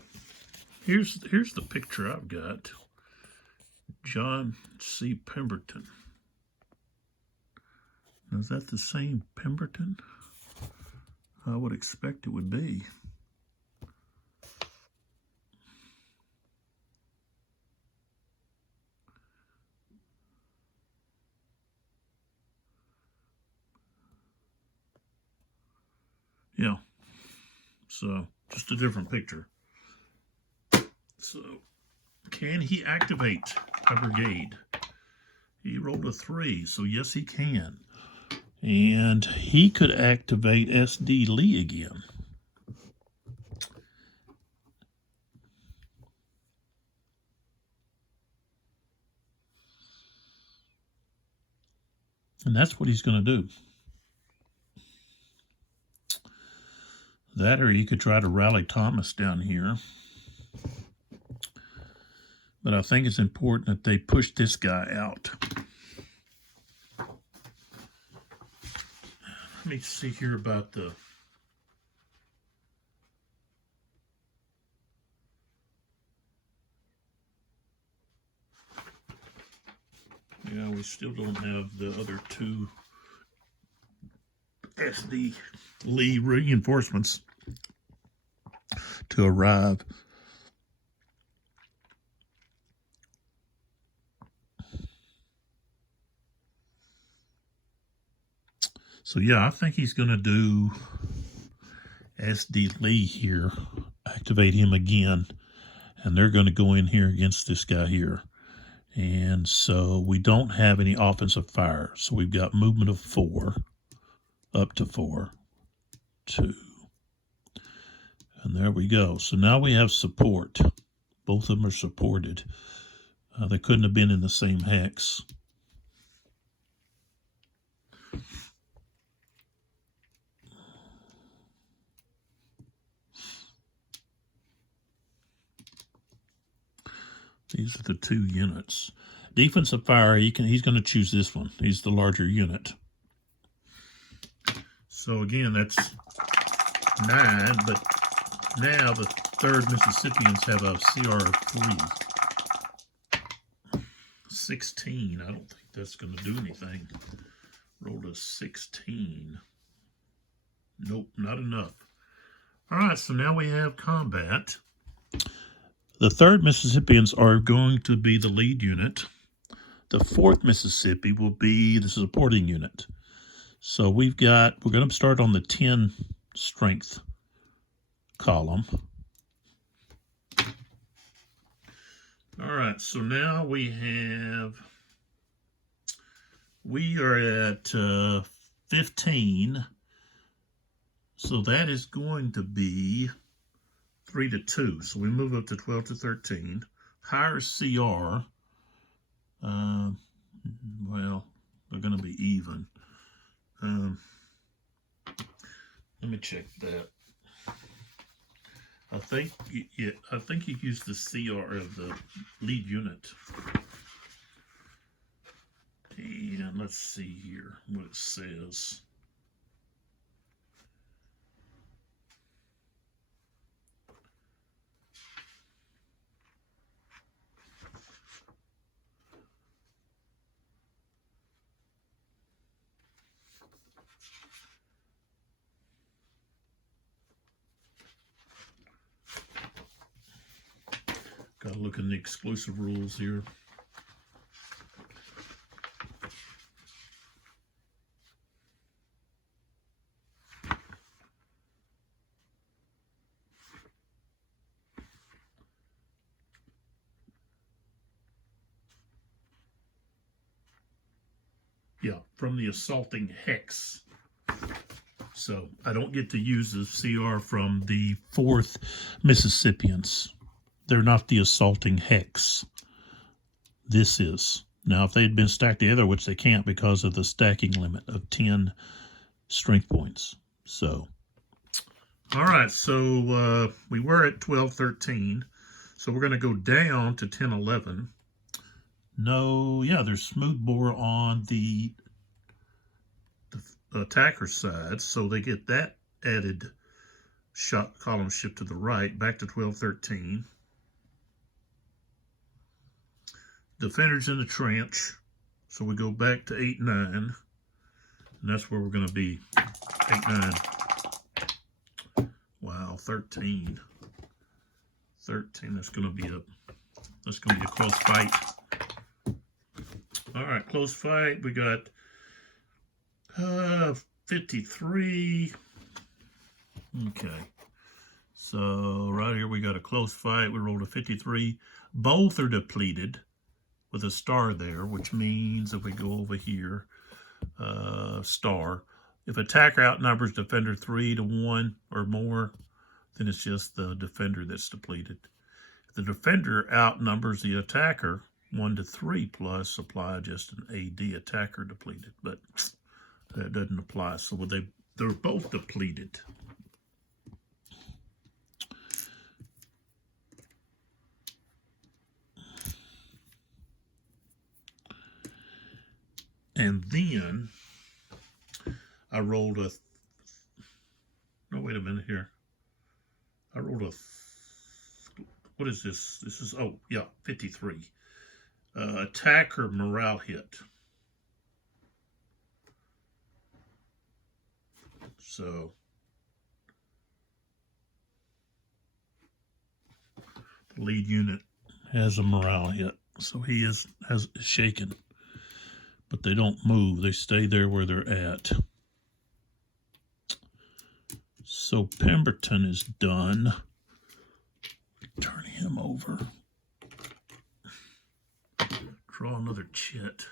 here's the picture I've got. John C. Pemberton. Now, is that the same Pemberton? I would expect it would be. Yeah, so just a different picture. So, can he activate a brigade? He rolled a 3, so yes, he can. And he could activate S.D. Lee again. And that's what he's going to do. That, or he could try to rally Thomas down here. But I think it's important that they push this guy out. Let me see here about the... Yeah, we still don't have the other 2 S.D. Lee reinforcements to arrive. So yeah, I think he's going to do S.D. Lee here, activate him again, and they're going to go in here against this guy here. And so we don't have any offensive fire. So we've got movement of 4, up to 4, 2. And there we go. So now we have support. Both of them are supported. They couldn't have been in the same hex. These are the 2 units. Defensive fire, he's going to choose this one. He's the larger unit. So again, that's 9, but now the 3rd Mississippians have a CR of 3. 16. I don't think that's going to do anything. Rolled a 16. Nope, not enough. All right, so now we have combat. The 3rd Mississippians are going to be the lead unit. The 4th Mississippi will be the supporting unit. So we're going to start on the 10 strength column. All right, so now we are at 15. So that is going to be 3 to 2. So we move up to 12 to 13. Higher CR. Well, they're going to be even. Let me check that. I think you used the CR of the lead unit. And let's see here what it says. Gotta look in the exclusive rules here. Yeah, from the assaulting hex. So I don't get to use the CR from the 4th Mississippians. They're not the assaulting hex. This is. Now, if they'd been stacked together, which they can't because of the stacking limit of 10 strength points. So, all right, so we were at 12-13. So we're going to go down to 10-11. No, yeah, there's smoothbore on the attacker side, so they get that added shot column shift to the right, back to 12-13. Defenders in the trench, so we go back to 8-9, and that's where we're going to be. 8-9. Wow, 13. 13. That's going to be a close fight. All right, close fight. We got 53. Okay. So right here we got a close fight. We rolled a 53. Both are depleted with a star there, which means if we go over here, star. If attacker outnumbers defender 3-1 or more, then it's just the defender that's depleted. If the defender outnumbers the attacker 1-3 plus, apply just an AD attacker depleted, but that doesn't apply. So they're both depleted. And then I rolled a, no, wait a minute here. I rolled a, what is this? This is, oh, yeah, 53. Attacker morale hit. So the lead unit has a morale hit. So he is shaken. But they don't move. They stay there where they're at. So Pemberton is done. Turn him over. Draw another chit.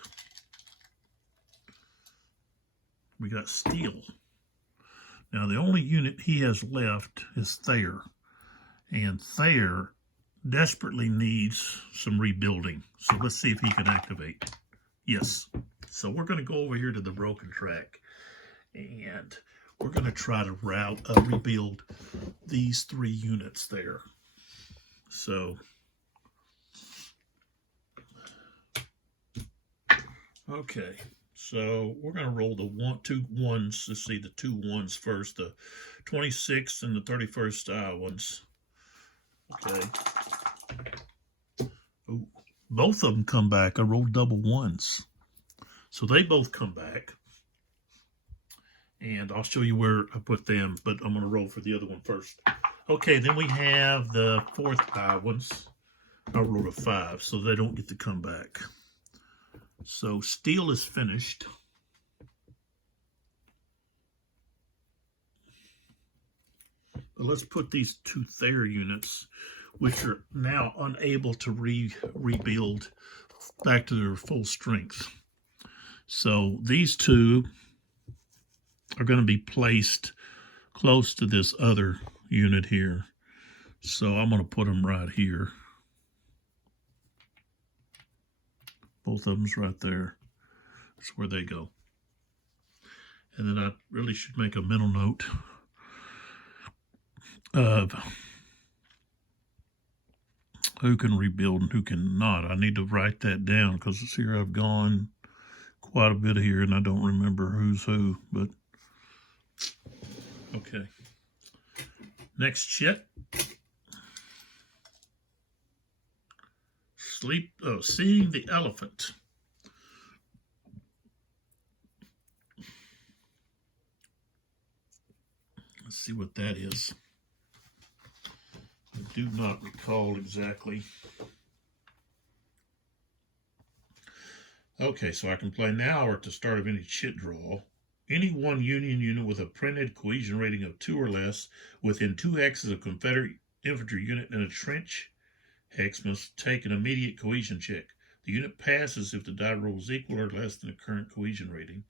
We got Steele. Now the only unit he has left is Thayer. And Thayer desperately needs some rebuilding. So let's see if he can activate. Yes. So we're going to go over here to the broken track. And we're going to try to rebuild these 3 units there. So, okay. So we're going to roll the 2 ones. Let's see the 2 ones first. The 26th and the 31st ones. Okay. Ooh, both of them come back. I rolled double 1s. So they both come back. And I'll show you where I put them, but I'm going to roll for the other one first. Okay, then we have the 4th ones. I rolled a 5, so they don't get to come back. So Steele is finished. But let's put these 2 Thayer units, which are now unable to rebuild back to their full strength. So these 2 are going to be placed close to this other unit here. So I'm going to put them right here. Both of them's right there. That's where they go. And then I really should make a mental note of who can rebuild and who cannot. I need to write that down because it's here I've gone quite a bit here and I don't remember who's who, but okay. Next chit. Seeing the elephant. Let's see what that is. I do not recall exactly. Okay, so I can play now or at the start of any chit draw. Any one Union unit with a printed cohesion rating of 2 or less within 2 hexes of Confederate infantry unit in a trench hex must take an immediate cohesion check. The unit passes if the die roll is equal or less than the current cohesion rating,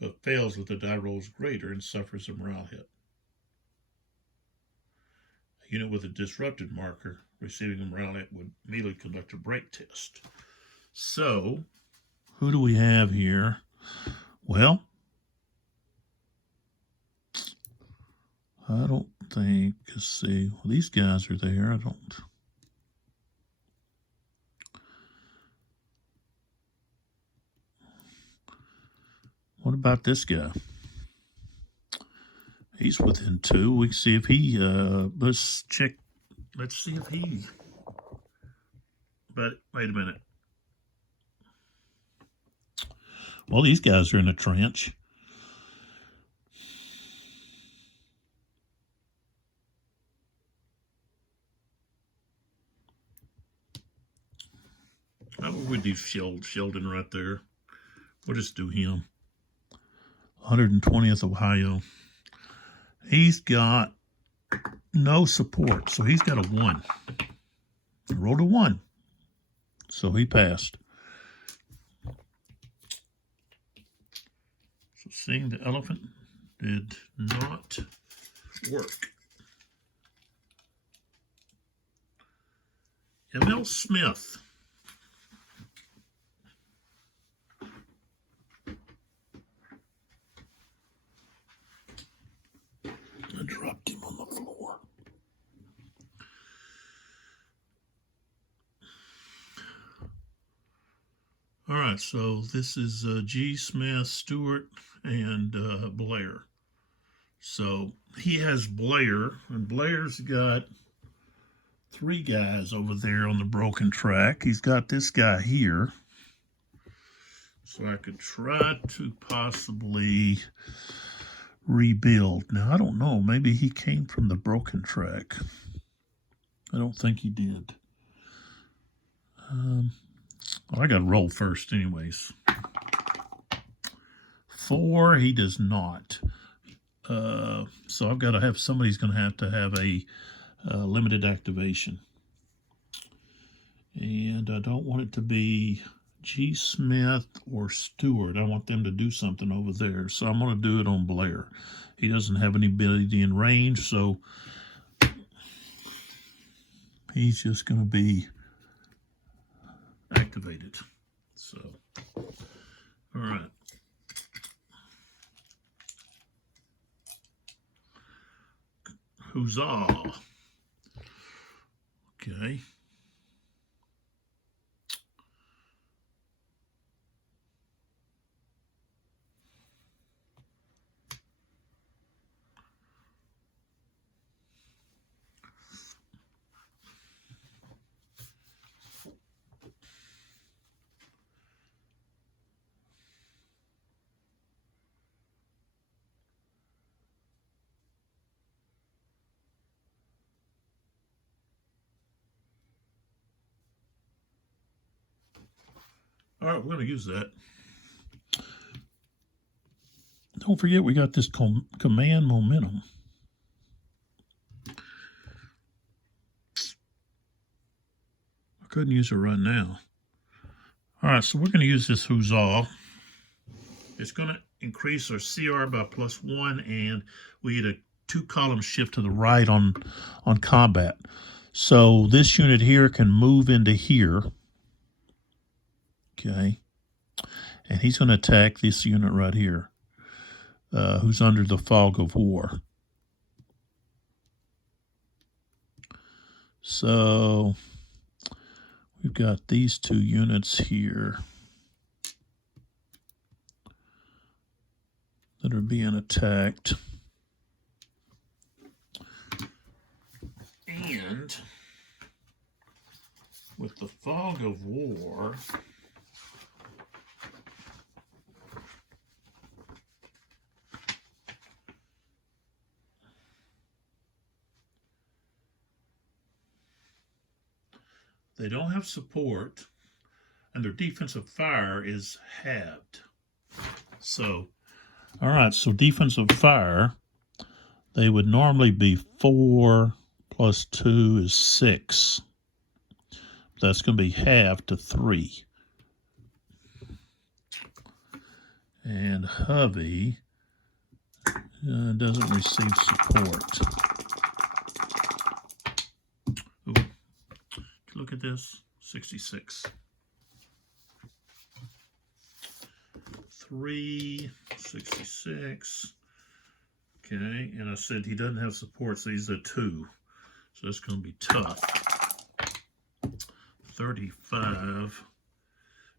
but fails if the die roll is greater and suffers a morale hit. A unit with a disrupted marker receiving a morale hit would immediately conduct a break test. So, who do we have here? Well, I don't think, let's see, well, these guys are there. I don't. What about this guy? He's within 2. We can see if he, let's check, let's see if he, but wait a minute. Well, these guys are in a trench. How would we do Sheldon right there? We'll just do him. 120th Ohio. He's got no support, so he's got a 1. He rolled a 1, so he passed. So seeing the elephant did not work. M.L. Smith. I dropped him on the floor. All right, so this is G. Smith, Stewart, and Blair. So he has Blair, and Blair's got 3 guys over there on the broken track. He's got this guy here. So I could try to possibly rebuild. Now, I don't know. Maybe he came from the broken track. I don't think he did. I got to roll first anyways. 4, he does not. So I've got to have, somebody's going to have a limited activation. And I don't want it to be G. Smith or Stewart. I want them to do something over there. So I'm going to do it on Blair. He doesn't have any ability in range, so he's just going to be activated. So, all right. Huzzah. Okay. All right, we're going to use that. Don't forget we got this command momentum. I couldn't use it right now. All right, so we're going to use this Huzzah. It's going to increase our CR by +1, and we get a 2-column shift to the right on combat. So this unit here can move into here. Okay. And he's going to attack this unit right here, who's under the fog of war. So we've got these 2 units here that are being attacked. And with the fog of war, They don't have support, and their defensive fire is halved. So, all right, so defensive fire, they would normally be 4 plus 2 is 6. That's going to be halved to 3. And Hovey doesn't receive support. Ooh. Look at this, 66. 3, 66. Okay, and I said he doesn't have support, so he's a 2. So it's going to be tough. 35.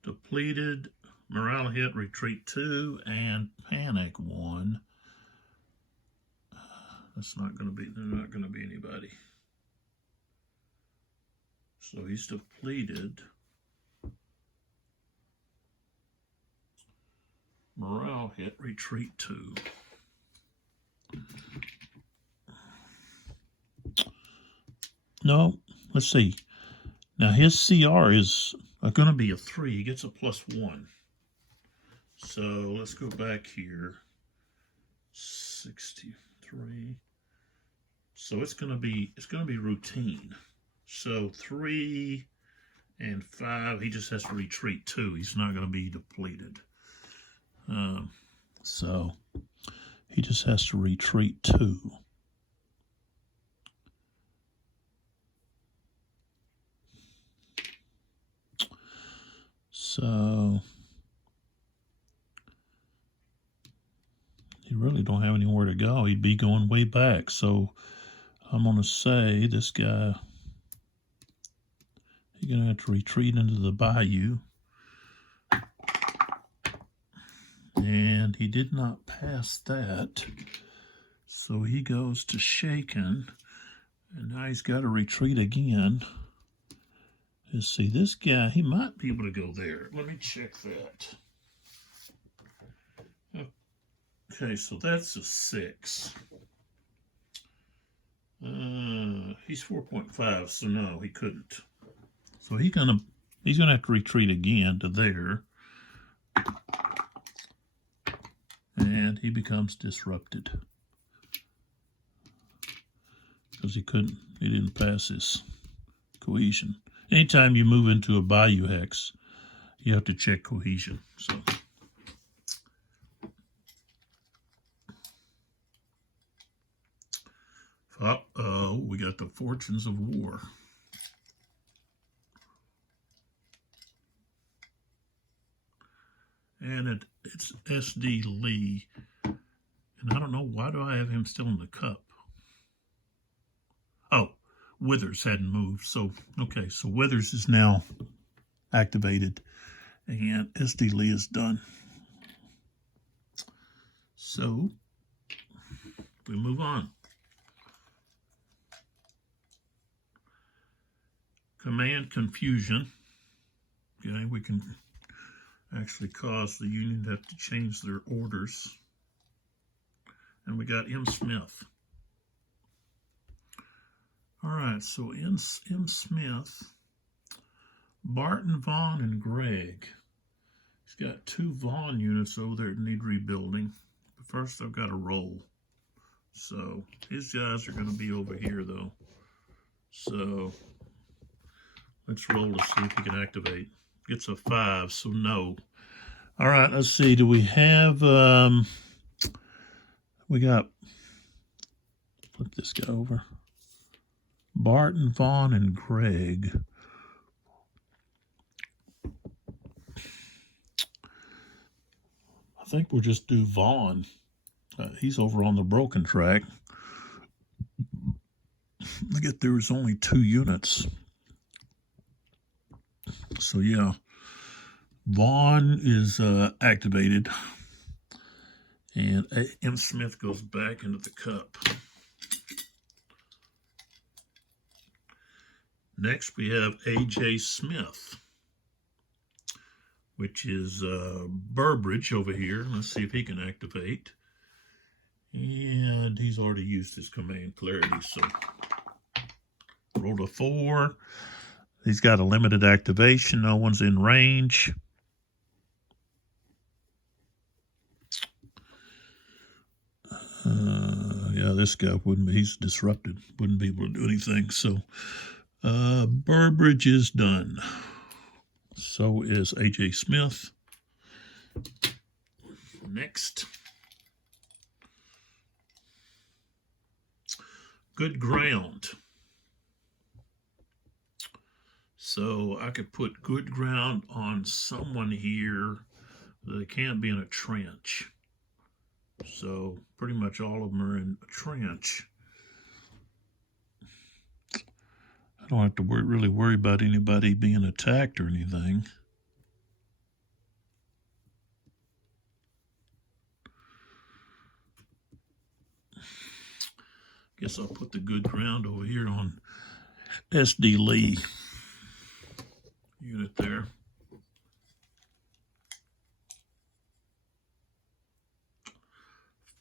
Depleted, morale hit, retreat 2, and panic 1. That's not going to be, they're not going to be anybody. So he's depleted. Morale hit, retreat 2. No, let's see. Now his CR is going to be a 3. He gets a +1. So let's go back here. 63. So it's going to be routine. So 3 and 5. He just has to retreat 2. He's not going to be depleted. So he just has to retreat 2. So he really don't have anywhere to go. He'd be going way back. So I'm going to say this guy, he's going to have to retreat into the Bayou. And he did not pass that. So he goes to Shaken. And now he's got to retreat again. Let's see, this guy, he might be able to go there. Let me check that. Okay, so that's a 6. He's 4.5, so no, he couldn't. So he's gonna have to retreat again to there. And he becomes disrupted. Because he didn't pass his cohesion. Anytime you move into a Bayou hex, you have to check cohesion. So, uh-oh, we got the Fortunes of War. And it's SD Lee. And I don't know, why do I have him still in the cup? Oh, Withers hadn't moved. So, okay, so Withers is now activated. And SD Lee is done. So, we move on. Command confusion. Okay, we can actually cause the Union to have to change their orders. And we got M. Smith. All right, so M. Smith, Barton, Vaughn, and Gregg. He's got 2 Vaughn units over there that need rebuilding. But first, I've got to roll. So his guys are going to be over here, though. So let's roll to see if he can activate. Gets a 5, so no. All right, let's see. Do we have, we got, flip this guy over. Barton, Vaughn, and Gregg. I think we'll just do Vaughn. He's over on the broken track. I get there was only 2 units. So yeah, Vaughn is activated, and M. Smith goes back into the cup. Next, we have A.J. Smith, which is Burbridge over here. Let's see if he can activate. And he's already used his command clarity, so rolled a 4. He's got a limited activation. No one's in range. Yeah, this guy wouldn't be. He's disrupted. Wouldn't be able to do anything. So, Burbridge is done. So is A.J. Smith. Next. Good ground. So I could put good ground on someone here that can't be in a trench. So pretty much all of them are in a trench. I don't have to really worry about anybody being attacked or anything. Guess I'll put the good ground over here on S.D. Lee unit there.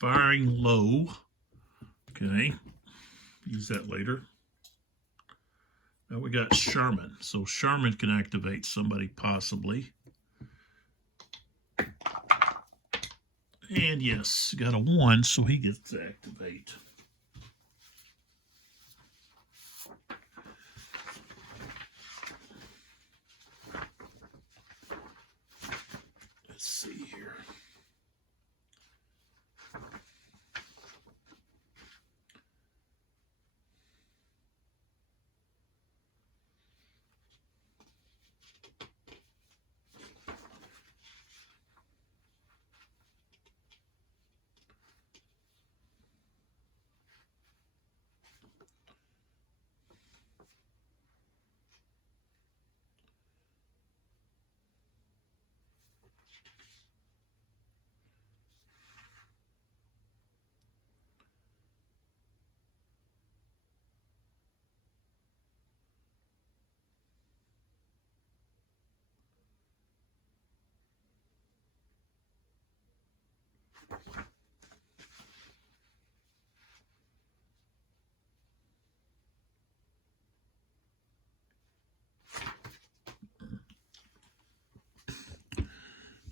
Firing low. Okay. Use that later. Now we got Sherman. So Sherman can activate somebody possibly. And yes, got a 1, so he gets to activate. Let's see here.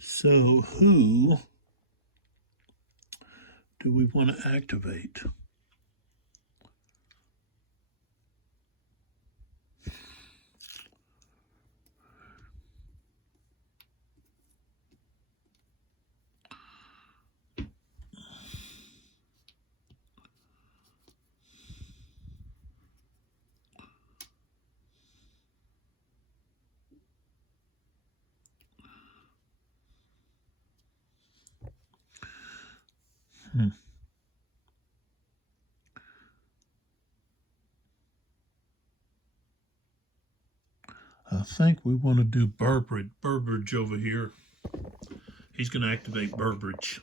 So who do we want to activate? I think we want to do Burbridge over here. He's going to activate Burbridge.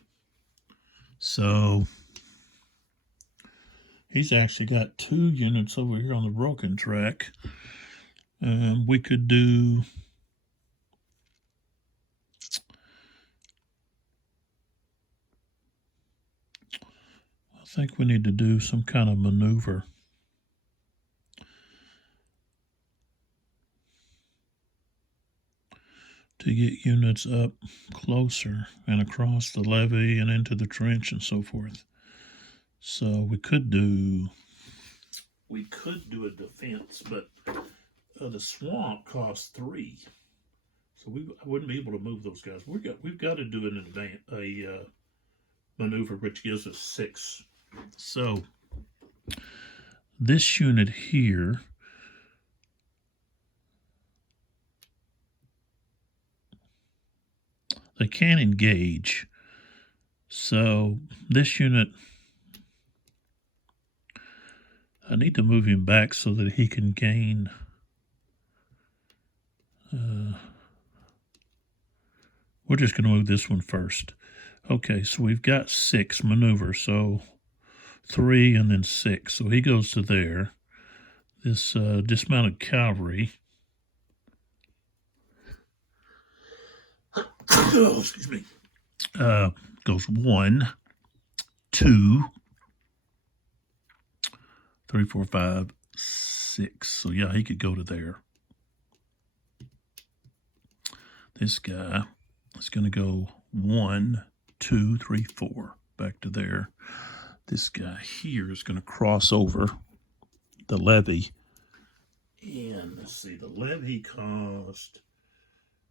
So he's actually got 2 units over here on the broken track. We could do... I think we need to do some kind of maneuver. To get units up closer and across the levee and into the trench and so forth. So we could do a defense, but the swamp costs 3, so I wouldn't be able to move those guys. We've got to do a maneuver which gives us 6. So this unit here. They can't engage. So this unit, I need to move him back so that he can gain. We're just going to move this one first. Okay, so we've got 6 maneuvers. So 3 and then 6. So he goes to there. This dismounted cavalry. Oh, excuse me. Goes 1, 2, 3, 4, 5, 6. So yeah, he could go to there. This guy is going to go 1, 2, 3, 4, back to there. This guy here is going to cross over the levee. And let's see, the levee cost,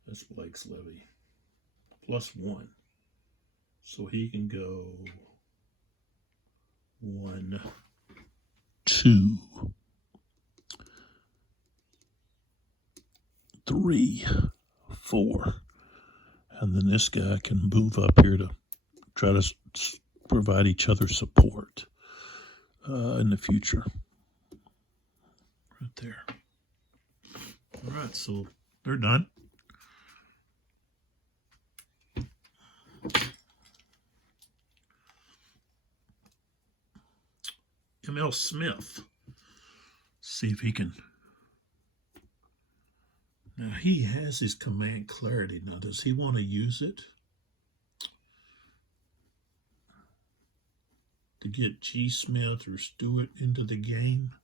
that's Blake's levee, +1. So he can go 1, 2, 3, 4. And then this guy can move up here to try to provide each other support in the future. Right there. All right, so they're done. M.L. Smith. See if he can. Now he has his command clarity. Now does he want to use it to get G. Smith or Stewart into the game?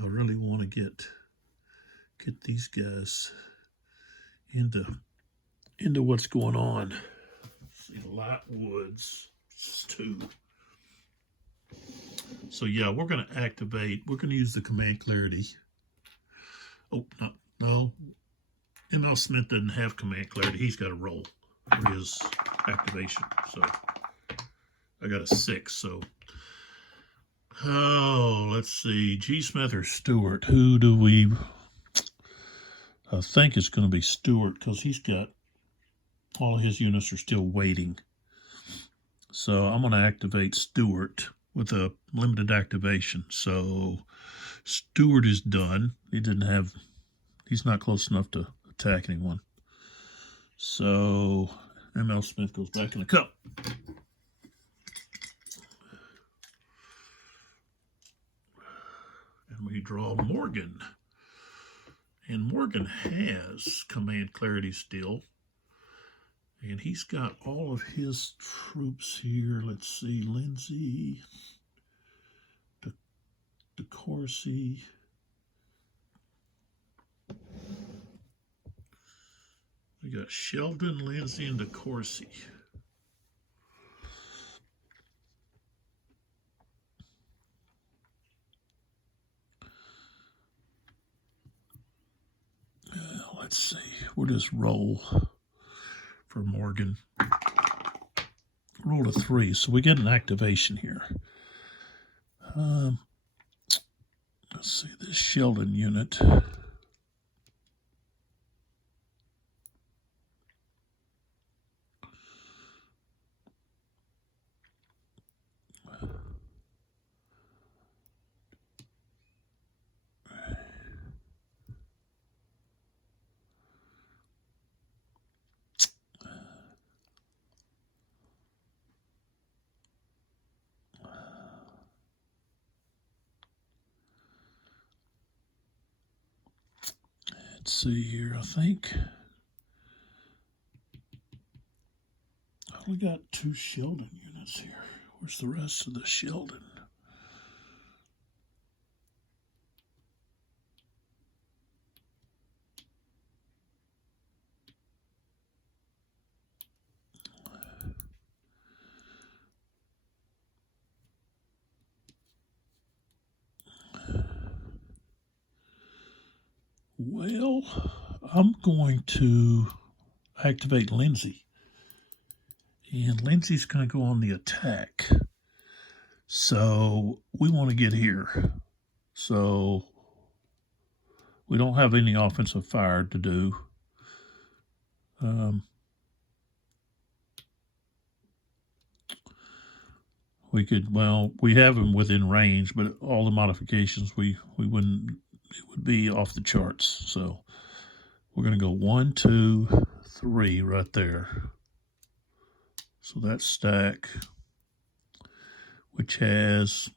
I really want to get these guys into what's going on. Let's see, Lightwoods 2. So yeah, we're going to activate. We're going to use the command clarity. Oh, no. M.L. Smith doesn't have command clarity. He's got a roll for his activation. So I got a 6. So, oh, let's see. G. Smith or Stewart? Who do we? I think it's going to be Stewart because he's got all of his units are still waiting. So I'm going to activate Stewart with a limited activation. So Stewart is done. He's not close enough to attack anyone. So M.L. Smith goes back in the cup. And we draw Morgan. And Morgan has command clarity still. And he's got all of his troops here. Let's see, Lindsay, DeCourcy. We got Sheldon, Lindsay, and DeCourcy. Let's see, we'll just roll for Morgan. Roll a 3, so we get an activation here. Let's see, this Sheldon unit. Let's see here, I think I only got 2 Sheldon units here. Where's the rest of the Sheldon? Well, I'm going to activate Lindsay. And Lindsay's going to go on the attack. So we want to get here. So we don't have any offensive fire to do. We could, well, we have him within range, but all the modifications we wouldn't, it would be off the charts. So we're going to go 1, 2, 3 right there. So that stack, which has,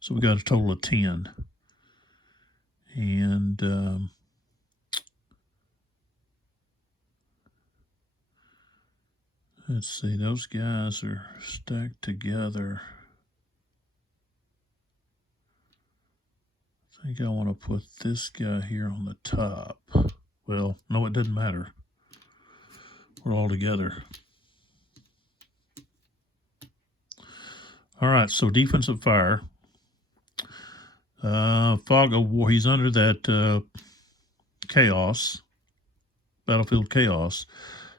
so we got a total of 10. And let's see, those guys are stacked together. I think I want to put this guy here on the top. Well, no, it doesn't matter. We're all together. All right, so defensive fire. Fog of war. He's under that chaos, battlefield chaos.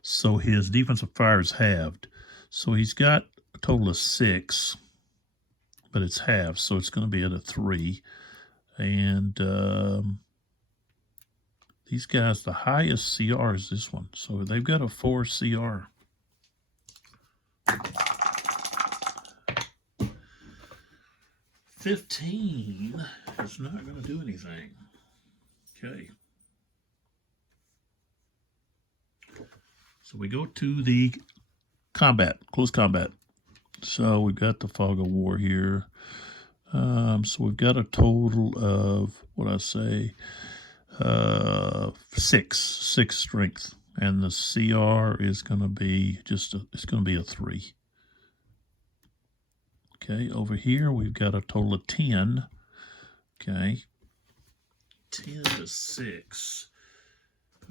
So his defensive fire is halved. So he's got a total of 6, but it's halved. So it's going to be at a 3. And these guys, the highest CR is this one. So they've got a 4 CR. $15 is not going to do anything. Okay. So we go to the combat, close combat. So we've got the fog of war here. So we've got a total of, what I say, 6 strength. And the CR is going to be it's going to be a 3. Okay, over here we've got a total of 10. Okay, 10 to 6.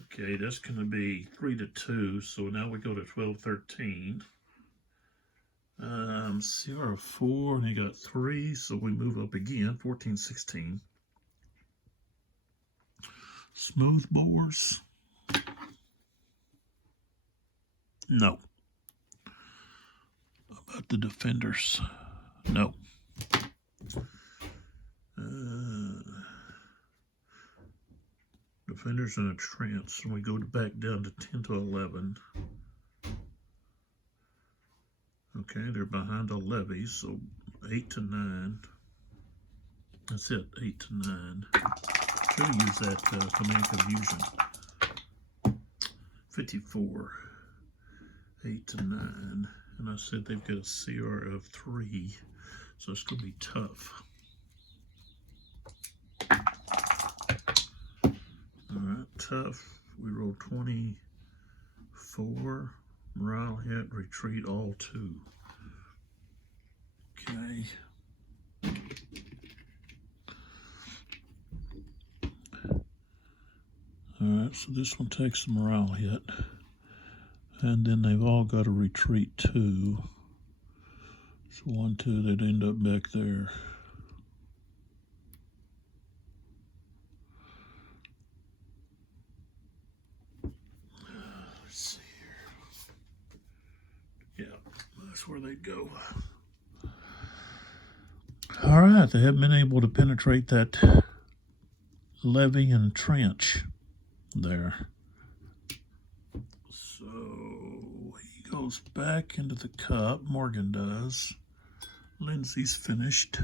Okay, that's going to be 3 to 2. So now we go to 12, 13. CR of 4, and you got 3, so we move up again, 14, 16. Smooth bores. No. About the defenders. No. Defenders in a trance, and we go back down to 10 to 11. Okay, they're behind a levee, so 8 to 9. That's it, 8 to 9. Should use that command confusion. 54, 8 to 9. And I said they've got a CR of 3, so it's going to be tough. All right, tough. We roll 24. Morale hit, retreat, all 2. Okay. All right, so this one takes the morale hit. And then they've all got to retreat 2. So 1, 2, they'd end up back there. Let's see here. Yeah, that's where they'd go. All right, they haven't been able to penetrate that levee and trench there. So he goes back into the cup. Morgan does. Lindsay's finished.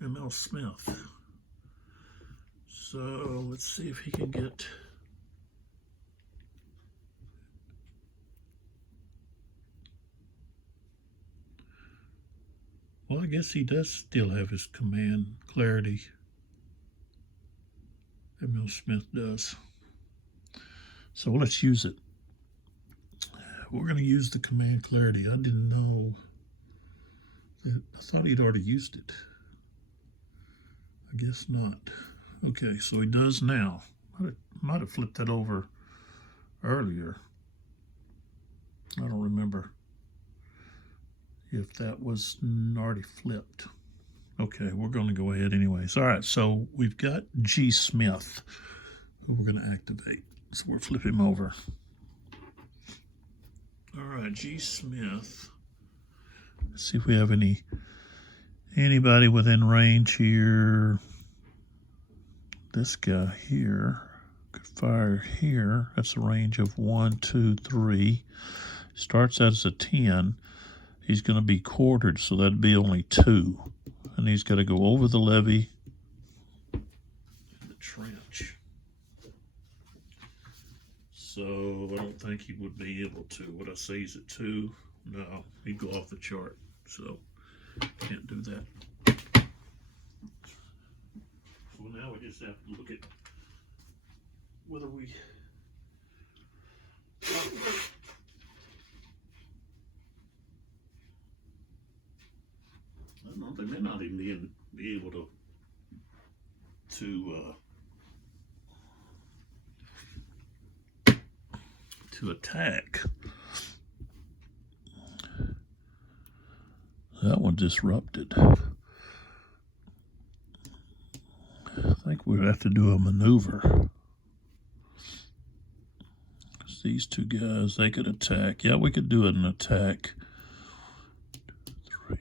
M.L. Smith. So let's see if he can get. Well, I guess he does still have his command clarity. M.L. Smith does. So let's use it. We're going to use the command clarity. I didn't know. I thought he'd already used it. I guess not. Okay, so he does now. Might have flipped that over earlier. I don't remember if that was already flipped. Okay, we're going to go ahead anyways. All right, so we've got G. Smith, who we're going to activate. So we're flipping him over. All right, G. Smith. Let's see if we have anybody within range here. This guy here could fire here. That's a range of 1, 2, 3. Starts out as a 10. He's going to be quartered, so that'd be only 2. And he's got to go over the levee in the trench. So I don't think he would be able to. Would I say he's at 2? No, he'd go off the chart. So can't do that. So now we just have to look at whether we may not even be able to attack. That one disrupted. I think we'd have to do a maneuver. These two guys, they could attack. Yeah, we could do an attack. 2, 3.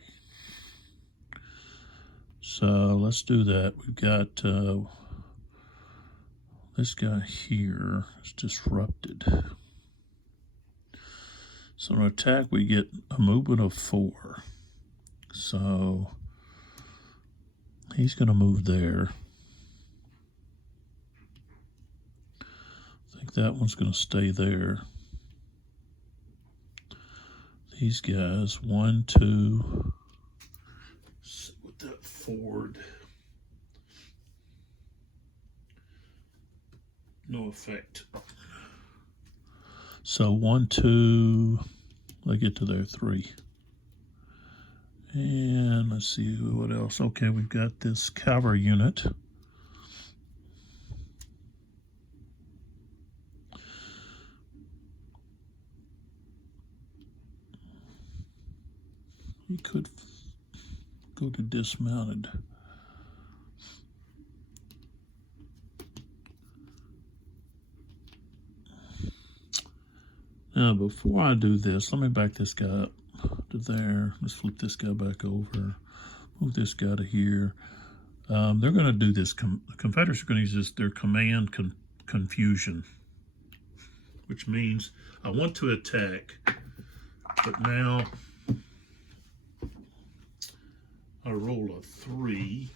So let's do that. We've got this guy here is disrupted. So an attack, we get a movement of 4. So he's going to move there. I think that one's going to stay there. These guys, 1, 2, with that forward. No effect. So 1, 2, they get to their 3. And let's see what else. Okay, we've got this cavalry unit. You could go to dismounted. Now, before I do this, let me back this guy up to there. Let's flip this guy back over. Move this guy to here. They're going to do this. The Confederates are going to use their command confusion, which means I want to attack, but now I roll a 3.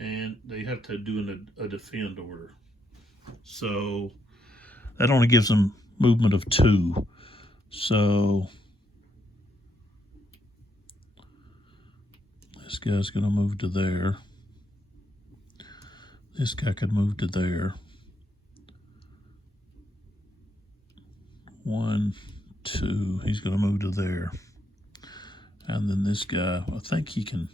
And they have to do a defend order. So that only gives them movement of 2. So this guy's going to move to there. This guy could move to there. 1, 2. He's going to move to there. And then this guy, I think he can.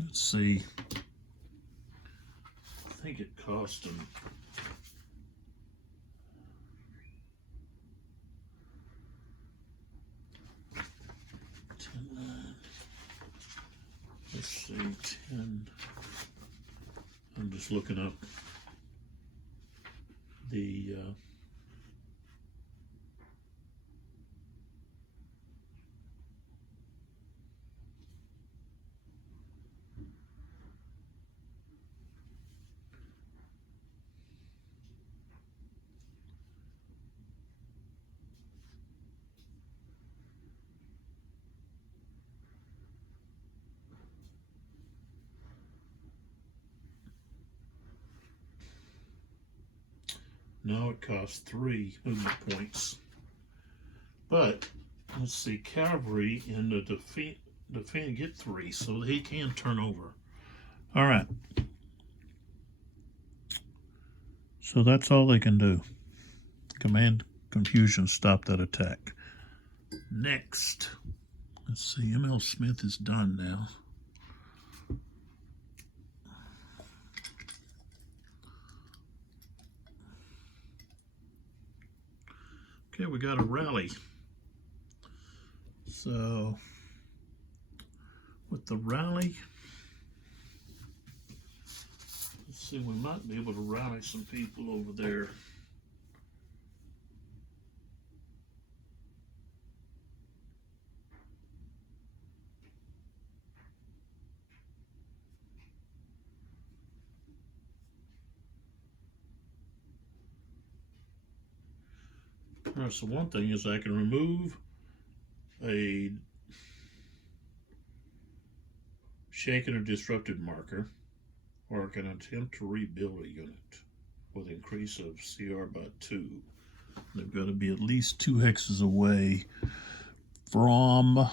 Let's see. I think it cost him. Let's see, 10. I'm just looking up the now it costs 3 movement points. But let's see, cavalry in the defend get 3, so he can turn over. All right. So that's all they can do. Command confusion, stop that attack. Next, let's see, M.L. Smith is done now. Okay, we got a rally. So with the rally, let's see, we might be able to rally some people over there. All right, so one thing is I can remove a shaken or disrupted marker, or I can attempt to rebuild a unit with increase of CR by 2. They've got to be at least 2 hexes away from,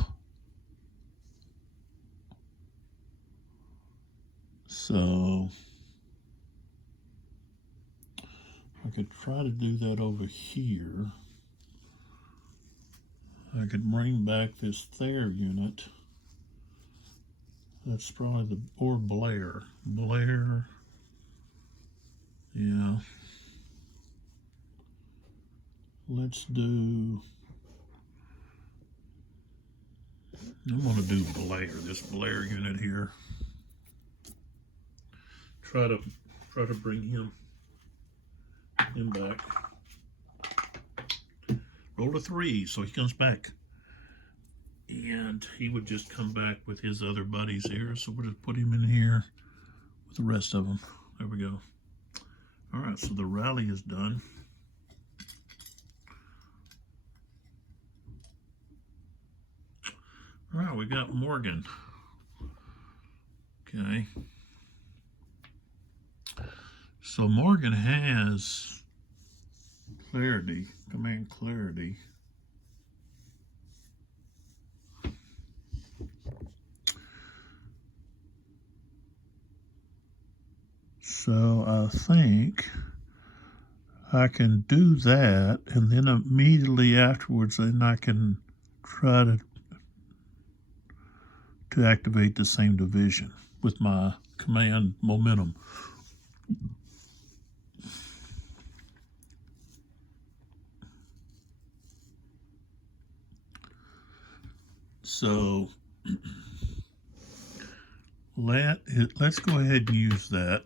so I could try to do that over here. I could bring back this Thayer unit. That's probably or Blair. Blair. Yeah. Let's do, I'm going to do Blair, this Blair unit here. Try to bring him back. Roll a 3, so he comes back. And he would just come back with his other buddies here. So we'll just put him in here with the rest of them. There we go. All right, so the rally is done. All right, we got Morgan. Okay. So Morgan has clarity, command clarity. So I think I can do that, and then immediately afterwards, then I can try to activate the same division with my command momentum. So let's go ahead and use that.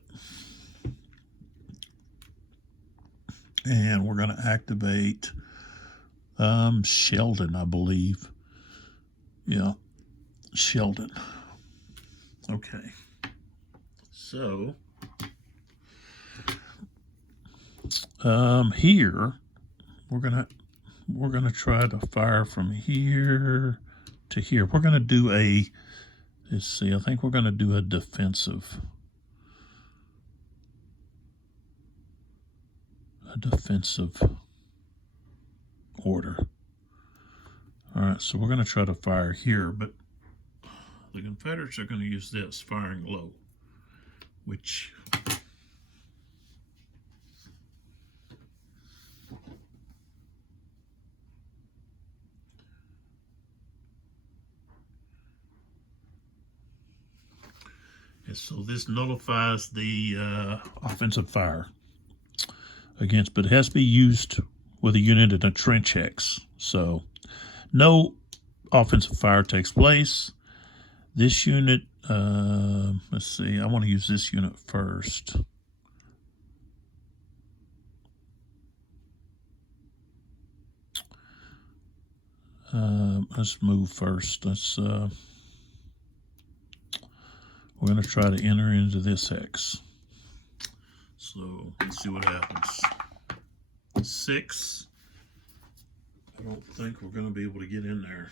And we're going to activate Sheldon, I believe. Yeah, Sheldon. Okay. So here we're gonna try to fire from here to here. We're gonna do let's see, I think we're gonna do a defensive order. All right, so we're going to try to fire here, but the Confederates are going to use this, firing low, which and so this nullifies the offensive fire against, but it has to be used with a unit in a trench hex. So no offensive fire takes place. This unit, let's see, I want to use this unit first. Let's move first. We're going to try to enter into this hex. So let's see what happens. 6. I don't think we're going to be able to get in there.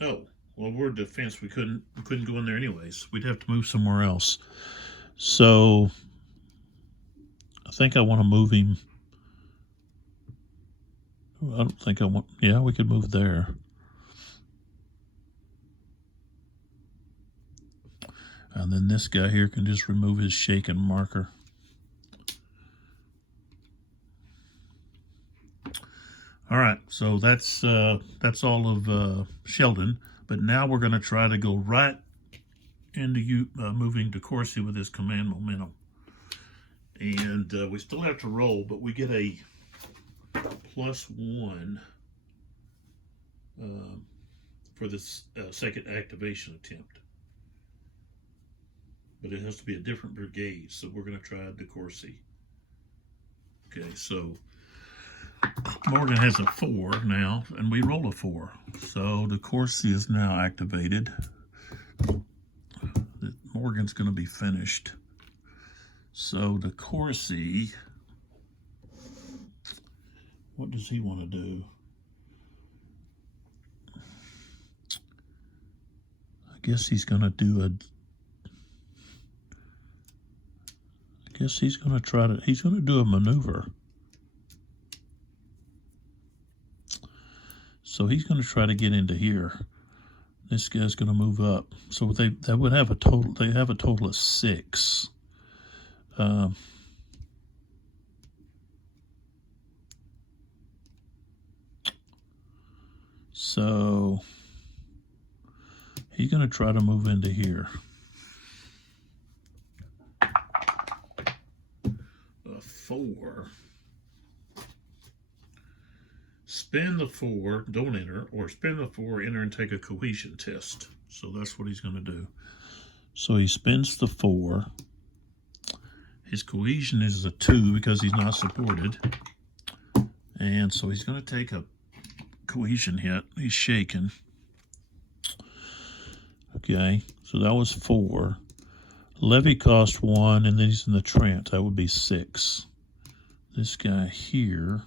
No. Well, we're defense. We couldn't go in there anyways. We'd have to move somewhere else. So I think I want to move him. I don't think I want. Yeah, we could move there. And then this guy here can just remove his shaken marker. All right, so that's all of Sheldon. But now we're going to try to go right into moving to Corsi with this command momentum. And we still have to roll, but we get a +1 for this second activation attempt. But it has to be a different brigade, so we're going to try De Courcy. Okay, so Morgan has a 4 now, and we roll a 4. So De Courcy is now activated. Morgan's going to be finished. So De Courcy, what does he want to do? I guess he's going to do a... he's going to do a maneuver. So he's going to try to get into here. This guy's going to move up. So they would have a total, they have a total of 6. So he's going to try to move into here. A 4. Spin the 4, don't enter, or spin the 4, enter and take a cohesion test. So that's what he's going to do. So he spins the 4. His cohesion is a 2 because he's not supported. And so he's going to take a cohesion hit. He's shaking. Okay, so that was 4. Levy cost 1, and then he's in the trance. That would be 6. This guy here.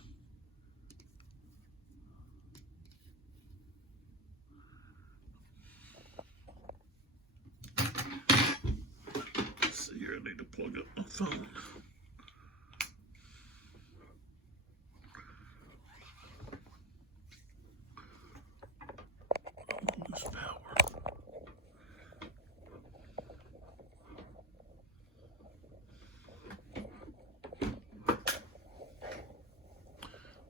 Let's see here, I need to plug up my phone. Lose power.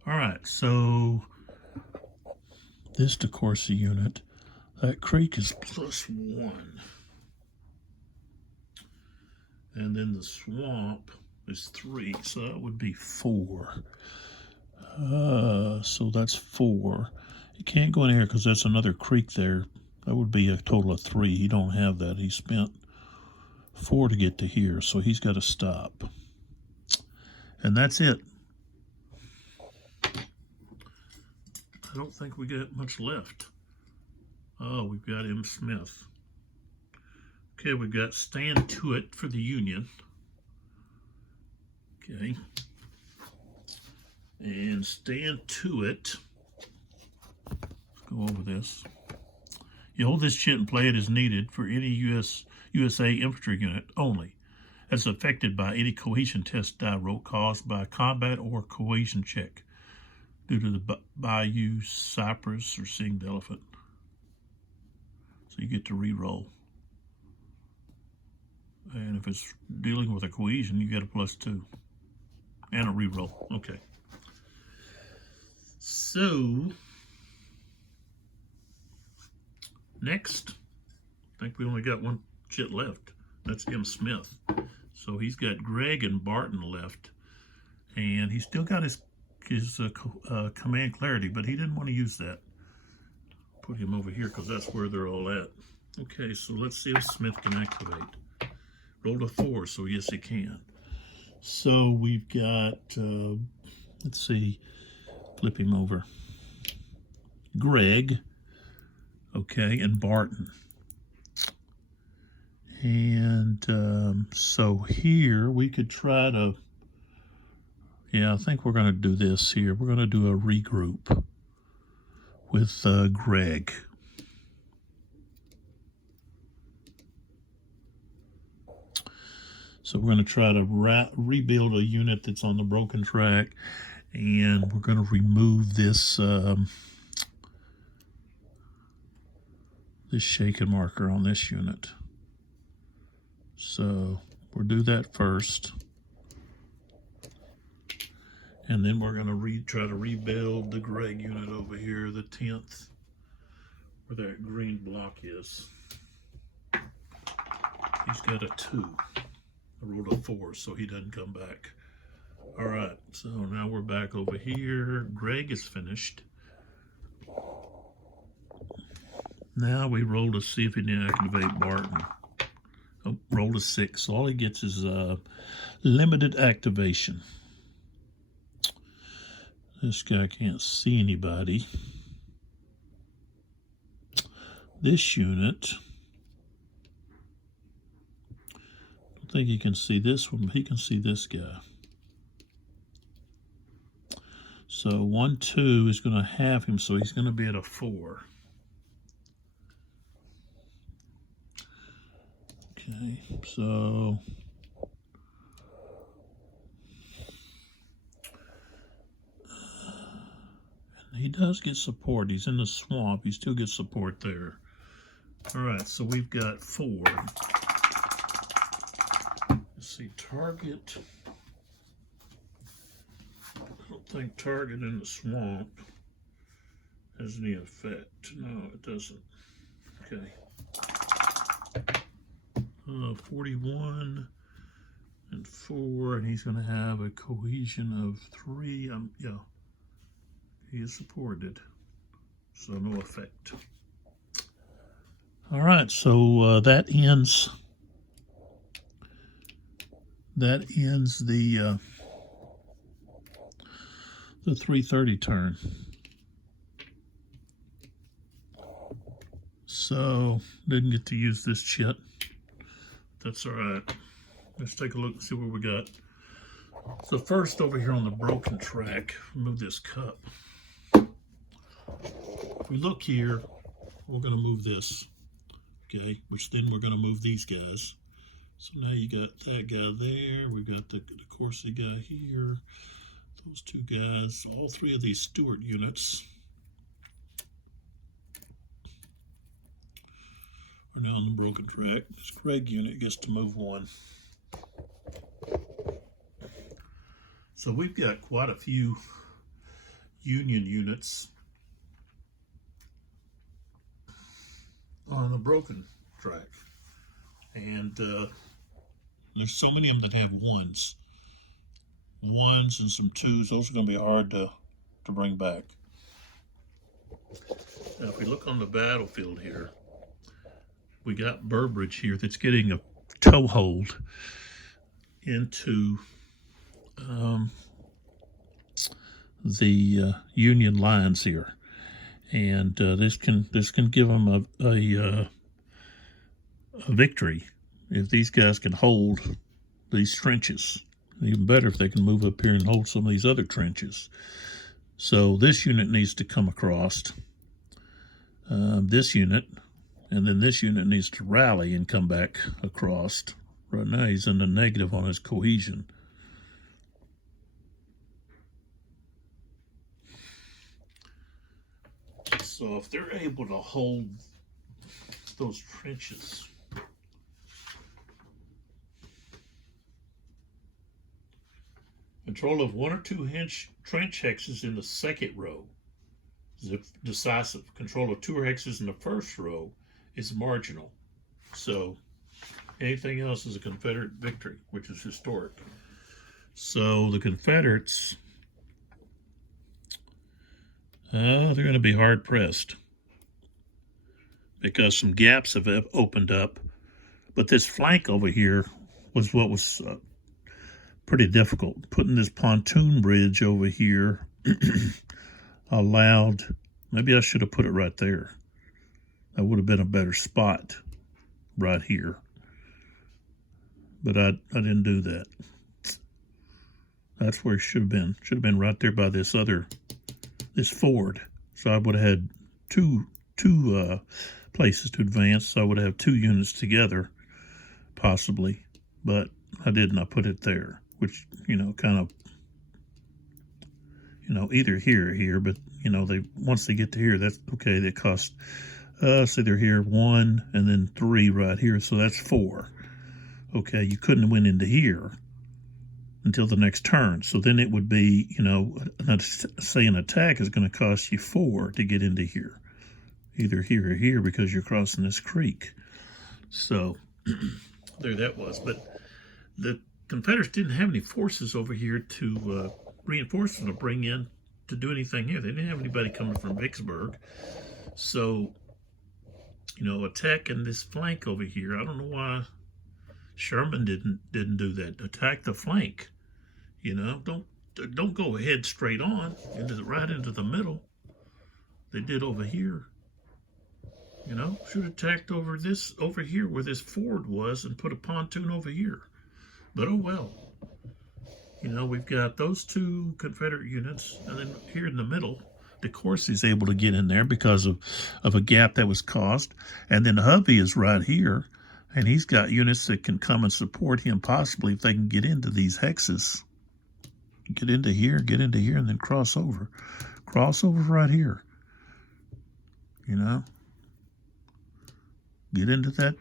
All right, so this DeCourcy unit, that creek is +1. And then the swamp is 3, so that would be 4. So that's 4. You can't go in here because that's another creek there. That would be a total of 3. He don't have that. He spent 4 to get to here, so he's got to stop. And that's it. I don't think we got much left. Oh, we've got M. Smith. Okay, we've got stand to it for the Union. Okay. And stand to it. Let's go over this. You hold this chit and play it as needed for any USA infantry unit only, as affected by any cohesion test die roll caused by combat or cohesion check due to the Bayou, Cypress, or seeing the elephant. So you get to re-roll. And if it's dealing with a cohesion, you get a +2. And a re-roll. Okay. So, next, I think we only got one chit left. That's M. Smith. So he's got Greg and Barton left. And he's still got his command clarity, but he didn't want to use that. Put him over here because that's where they're all at. Okay, so let's see if Smith can activate. Rolled a 4, so yes, he can. So we've got, let's see, flip him over. Greg, okay, and Barton. And so here we could try to, yeah, I think we're going to do this here. We're going to do a regroup with Greg. So we're going to try to rebuild a unit that's on the broken track, and we're going to remove this this shaken marker on this unit. So we'll do that first, and then we're going to try to rebuild the Greg unit over here, the 10th, where that green block is. He's got a 2. I rolled a 4, so he doesn't come back. All right, so now we're back over here. Greg is finished. Now we roll to see if he can activate Barton. Oh, roll a 6. So all he gets is limited activation. This guy can't see anybody. This unit, I think he can see this one, but he can see this guy. So 1, 2 is going to have him, so he's going to be at a 4. Okay, so he does get support. He's in the swamp. He still gets support there. All right, so we've got 4. Let's see, Target. I don't think Target in the swamp has any effect. No, it doesn't. Okay. 41 and 4, and he's going to have a cohesion of 3. Yeah, he is supported, so no effect. All right, so that ends the 330 turn. So didn't get to use this chit. That's all right. Let's take a look and see what we got. So first, over here on the broken track, move this cup. If we look here, we're going to move this, okay, which then we're going to move these guys. So now you got that guy there, we've got the Corsi guy here, those two guys, all three of these Stewart units are now on the broken track. This Craig unit gets to move one. So we've got quite a few Union units on the broken track, and there's so many of them that have ones and some twos. Those are going to be hard to bring back. Now if we look on the battlefield here, we got Burbridge here that's getting a toehold into the Union lines here, and this can give them a victory if these guys can hold these trenches. Even better if they can move up here and hold some of these other trenches. So this unit needs to come across, this unit, and then this unit needs to rally and come back across. Right now he's in the negative on his cohesion. So if they're able to hold those trenches, control of 1 or 2 trench hexes in the second row is decisive. Control of 2 hexes in the first row is marginal. So anything else is a Confederate victory, which is historic. So the Confederates, they're going to be hard pressed because some gaps have opened up. But this flank over here was what was pretty difficult. Putting this pontoon bridge over here allowed, maybe I should have put it right there. That would have been a better spot right here. But I didn't do that. That's where it should have been. Should have been right there by this ford. So I would have had two places to advance. So I would have 2 units together, possibly. But I didn't. I put it there, which, kind of, either here or here. But, once they get to here, that's okay. They cost, say they're here 1 and then 3 right here. So that's 4. Okay, you couldn't win into here until the next turn. So then it would be, say an attack is going to cost you 4 to get into here. Either here or here because you're crossing this creek. So there that was. But the Confederates didn't have any forces over here to reinforce them to bring in to do anything here. They didn't have anybody coming from Vicksburg. So, attacking this flank over here, I don't know why Sherman didn't do that. Attack the flank. Don't go ahead straight on right into the middle. They did over here. Should have attacked over here where this ford was and put a pontoon over here. But oh well. We've got those 2 Confederate units, and then here in the middle, de Courcy's able to get in there because of a gap that was caused. And then Hovey is right here, and he's got units that can come and support him possibly if they can get into these hexes. Get into here, and then cross over. Cross over right here. Get into that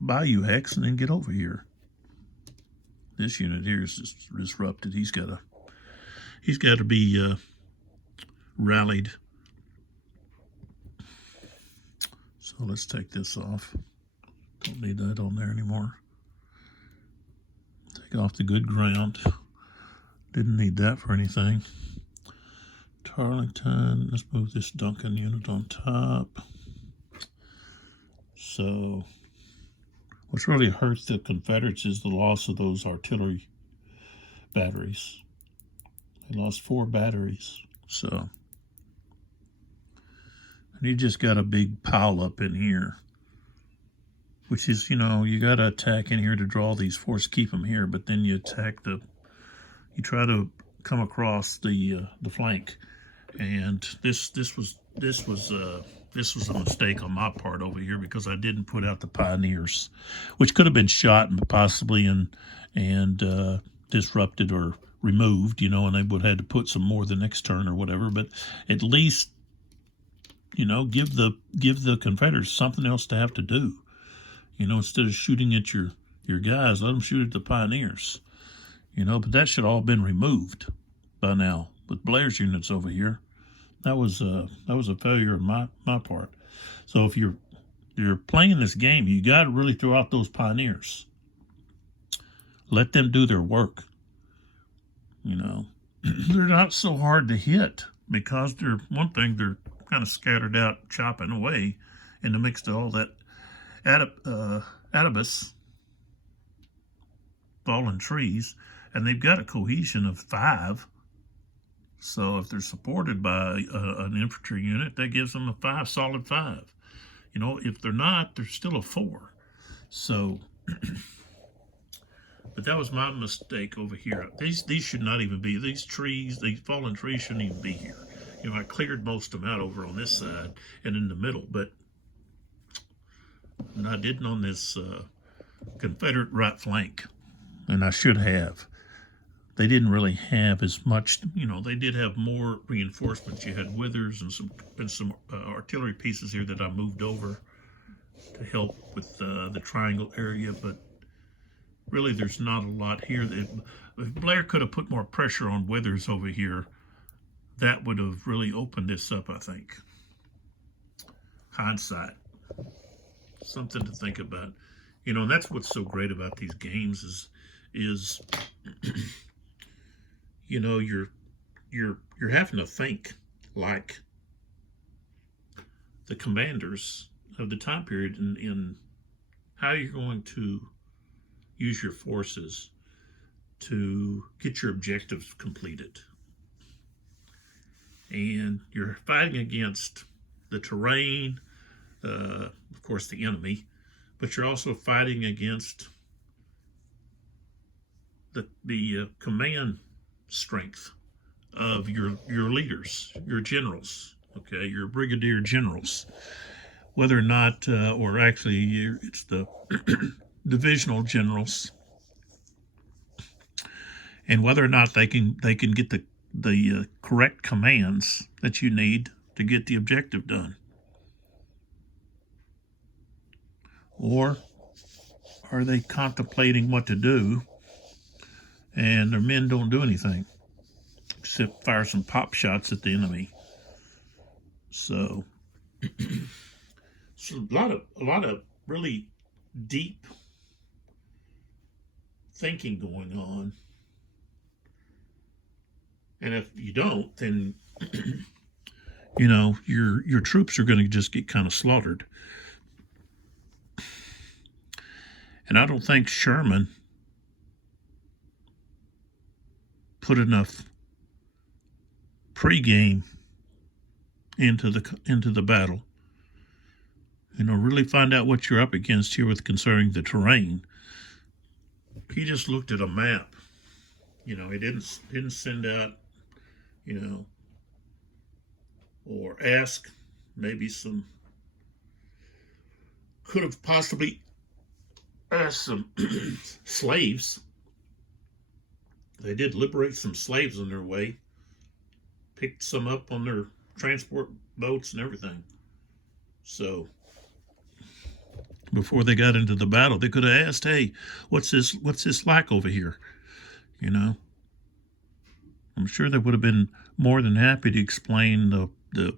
Bayou hex and then get over here. This unit here is just disrupted. He's got to be rallied. So let's take this off. Don't need that on there anymore. Take off the good ground. Didn't need that for anything. Tarlington, let's move this Duncan unit on top. So what's really hurts the Confederates is the loss of those artillery batteries. They lost 4 batteries. So, and you just got a big pile up in here, which is, you know, you got to attack in here to draw these forces, keep them here, but then you attack you try to come across the flank, and this was a mistake on my part over here because I didn't put out the pioneers, which could have been shot and possibly and disrupted or removed, you know, and they would have had to put some more the next turn or whatever. But at least, you know, give the Confederates something else to have to do. You know, instead of shooting at your guys, let them shoot at the pioneers. You know, but that should all have been removed by now with Blair's units over here. That was a failure on my part. So if you're playing this game, you got to really throw out those pioneers. Let them do their work. You know, they're not so hard to hit because they're kind of scattered out, chopping away in the mix of all that adibus, fallen trees, and they've got a cohesion of 5. So if they're supported by an infantry unit, that gives them a solid 5. You know, if they're not, they're still a 4. So, but that was my mistake over here. These should not even be, these fallen trees shouldn't even be here. You know, I cleared most of them out over on this side and in the middle, but I didn't on this Confederate right flank, and I should have. They didn't really have as much, you know, they did have more reinforcements. You had Withers and some artillery pieces here that I moved over to help with the triangle area, but really there's not a lot here. If Blair could have put more pressure on Withers over here, that would have really opened this up, I think. Hindsight. Something to think about. You know, and that's what's so great about these games is you know, you're having to think like the commanders of the time period in how you're going to use your forces to get your objectives completed. And you're fighting against the terrain, of course the enemy, but you're also fighting against the command strength of your leaders, your generals, okay, your brigadier generals, whether or not, or actually it's the divisional generals, and whether or not they can get the correct commands that you need to get the objective done. Or are they contemplating what to do and their men don't do anything except fire some pop shots at the enemy? So, so a lot of really deep thinking going on. And if you don't, then you know your troops are going to just get kind of slaughtered. And I don't think Sherman put enough pregame into the battle. You know, really find out what you're up against here with concerning the terrain. He just looked at a map. You know, he didn't send out, you know, or ask maybe some, could have possibly asked some slaves. They did liberate some slaves on their way, picked some up on their transport boats and everything. So before they got into the battle. They could have asked, "Hey, what's this like over here?" You know, I'm sure they would have been more than happy to explain the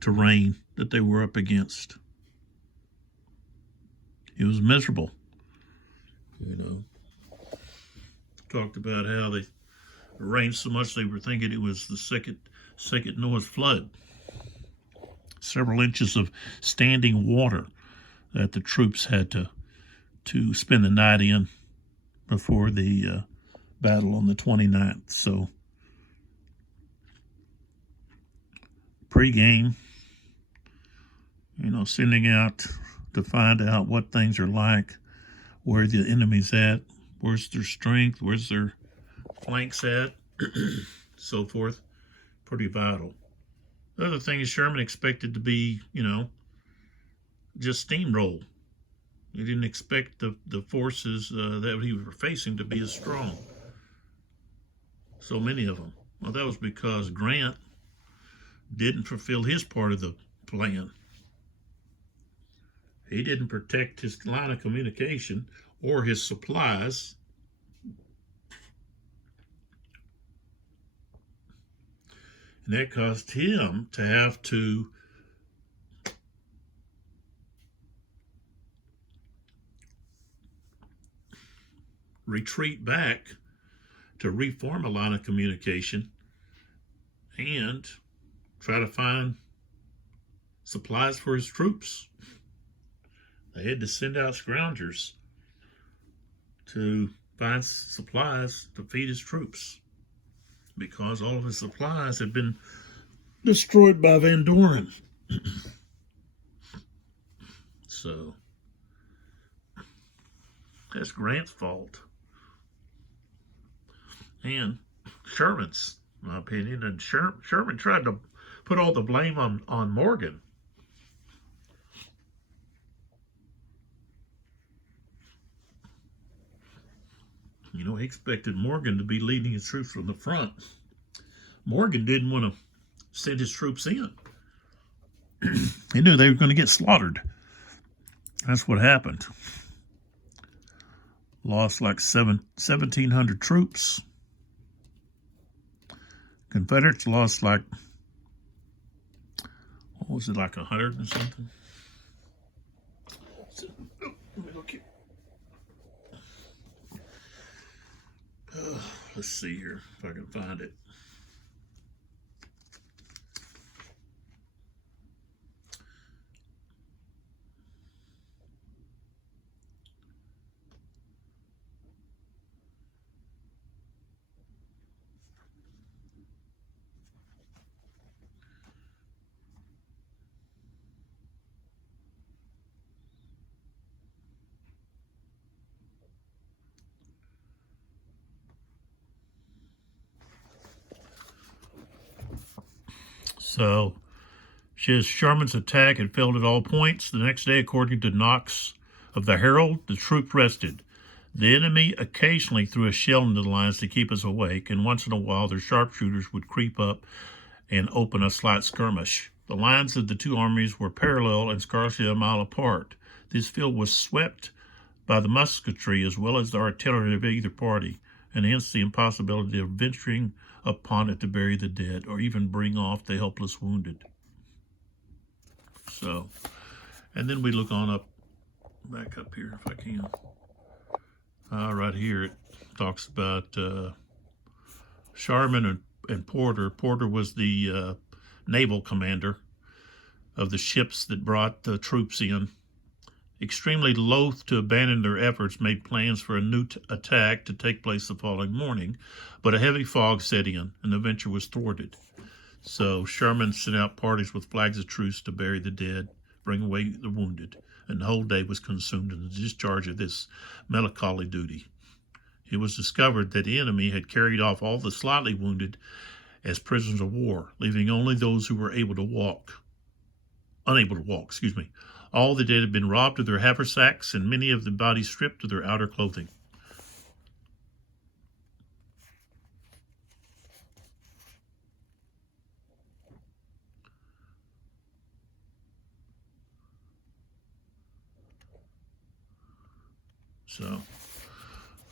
terrain that they were up against. It was miserable. You know, talked about how they rained so much they were thinking it was the second Noah's flood. Several inches of standing water that the troops had to spend the night in before the battle on the 29th. So pre-game, sending out to find out what things are like, where the enemy's at, where's their strength, where's their flanks at, so forth. Pretty vital. The other thing is Sherman expected to be, just steamroll. He didn't expect the forces that he was facing to be as strong. So many of them. Well, that was because Grant didn't fulfill his part of the plan. He didn't protect his line of communication or his supplies. And that caused him to have to retreat back to reform a line of communication and try to find supplies for his troops. They had to send out scroungers to find supplies to feed his troops because all of his supplies had been destroyed by Van Doren. So that's Grant's fault. And Sherman's, in my opinion. And Sherman tried to put all the blame on Morgan. He expected Morgan to be leading his troops from the front. Morgan didn't want to send his troops in. He knew they were going to get slaughtered. That's what happened. Lost like 1,700 troops. Confederates lost like, what was it, like 100 or something? Let me look here. Let's see here if I can find it. So, says Sherman's attack had failed at all points. The next day, according to Knox of the Herald, the troops rested. The enemy occasionally threw a shell into the lines to keep us awake, and once in a while their sharpshooters would creep up and open a slight skirmish. The lines of the two armies were parallel and scarcely a mile apart. This field was swept by the musketry as well as the artillery of either party, and hence the impossibility of venturing upon it to bury the dead or even bring off the helpless wounded. So, and then we look on back up here if I can. Right here it talks about Sherman and Porter. Porter was the naval commander of the ships that brought the troops in. Extremely loath to abandon their efforts, made plans for a new attack to take place the following morning, but a heavy fog set in, and the venture was thwarted. So Sherman sent out parties with flags of truce to bury the dead, bring away the wounded, and the whole day was consumed in the discharge of this melancholy duty. It was discovered that the enemy had carried off all the slightly wounded as prisoners of war, leaving only those who were unable to walk. All the dead had been robbed of their haversacks, and many of the bodies stripped of their outer clothing.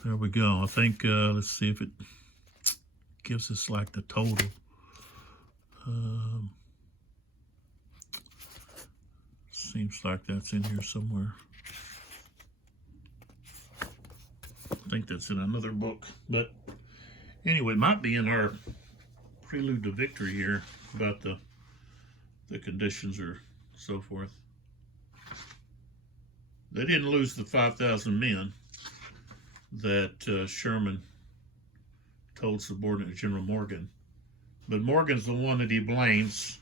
There we go. I think, let's see if it gives us like the total. Seems like that's in here somewhere. I think that's in another book. But anyway, it might be in our Prelude to Victory here about the conditions or so forth. They didn't lose the 5,000 men that Sherman told subordinate General Morgan. But Morgan's the one that he blames,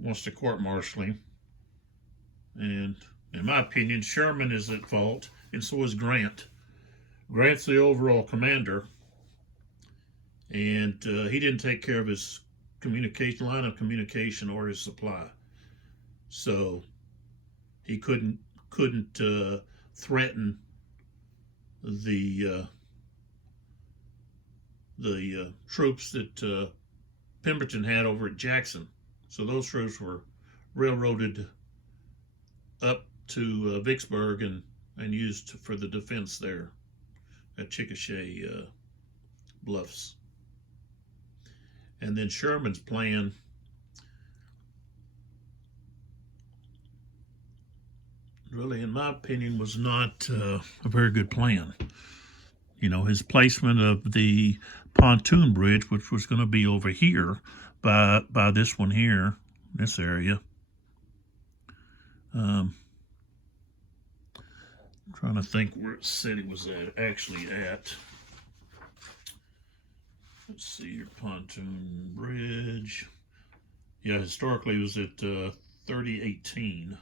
wants to court-martial him. And in my opinion, Sherman is at fault, and so is Grant. Grant's the overall commander, and he didn't take care of his line of communication or his supply. So he couldn't threaten the troops that Pemberton had over at Jackson. So those troops were railroaded up to Vicksburg and used for the defense there at Chickasaw Bluffs. And then Sherman's plan really, in my opinion, was not a very good plan. You know, his placement of the pontoon bridge, which was going to be over here by this one here, this area. Trying to think where it said it was actually at. Let's see your pontoon bridge. Yeah, historically it was at 3018.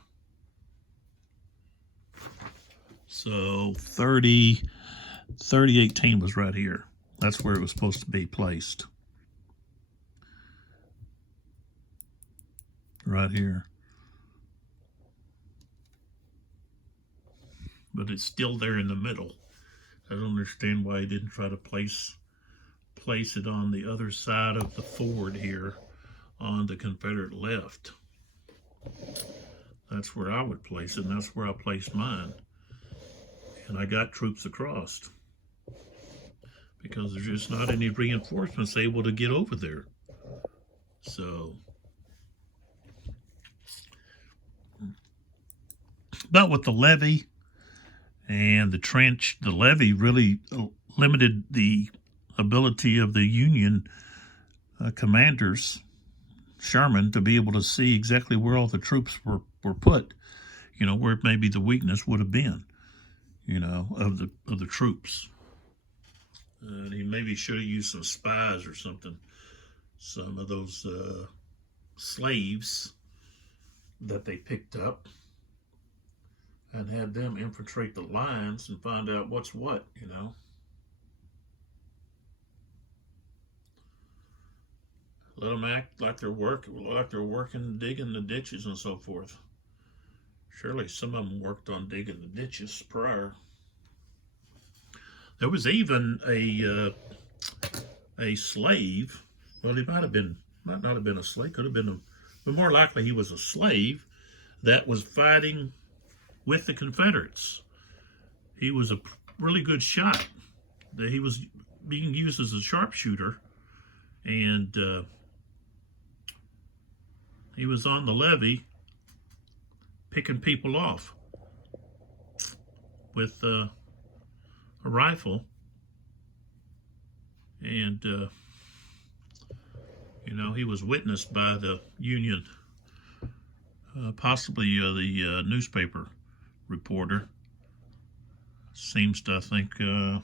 So 3018 was right here. That's where it was supposed to be placed. Right here. But it's still there in the middle. I don't understand why he didn't try to place it on the other side of the ford here on the Confederate left. That's where I would place it, and that's where I placed mine. And I got troops across because there's just not any reinforcements able to get over there. So, but with the levee and the trench, the levee really limited the ability of the Union commanders, Sherman, to be able to see exactly where all the troops were put, you know, where maybe the weakness would have been, you know, of the troops. And he maybe should have used some spies or something, some of those slaves that they picked up, and had them infiltrate the lines and find out what's what, you know. Let them act like they're working, digging the ditches and so forth. Surely some of them worked on digging the ditches prior. There was even a slave. Well, he might not have been a slave. Could have been but more likely he was a slave that was fighting with the Confederates. He was a really good shot. He was being used as a sharpshooter, and he was on the levee picking people off with a rifle, and you know, he was witnessed by the Union, possibly the newspaper reporter. Seems to, I think, I'll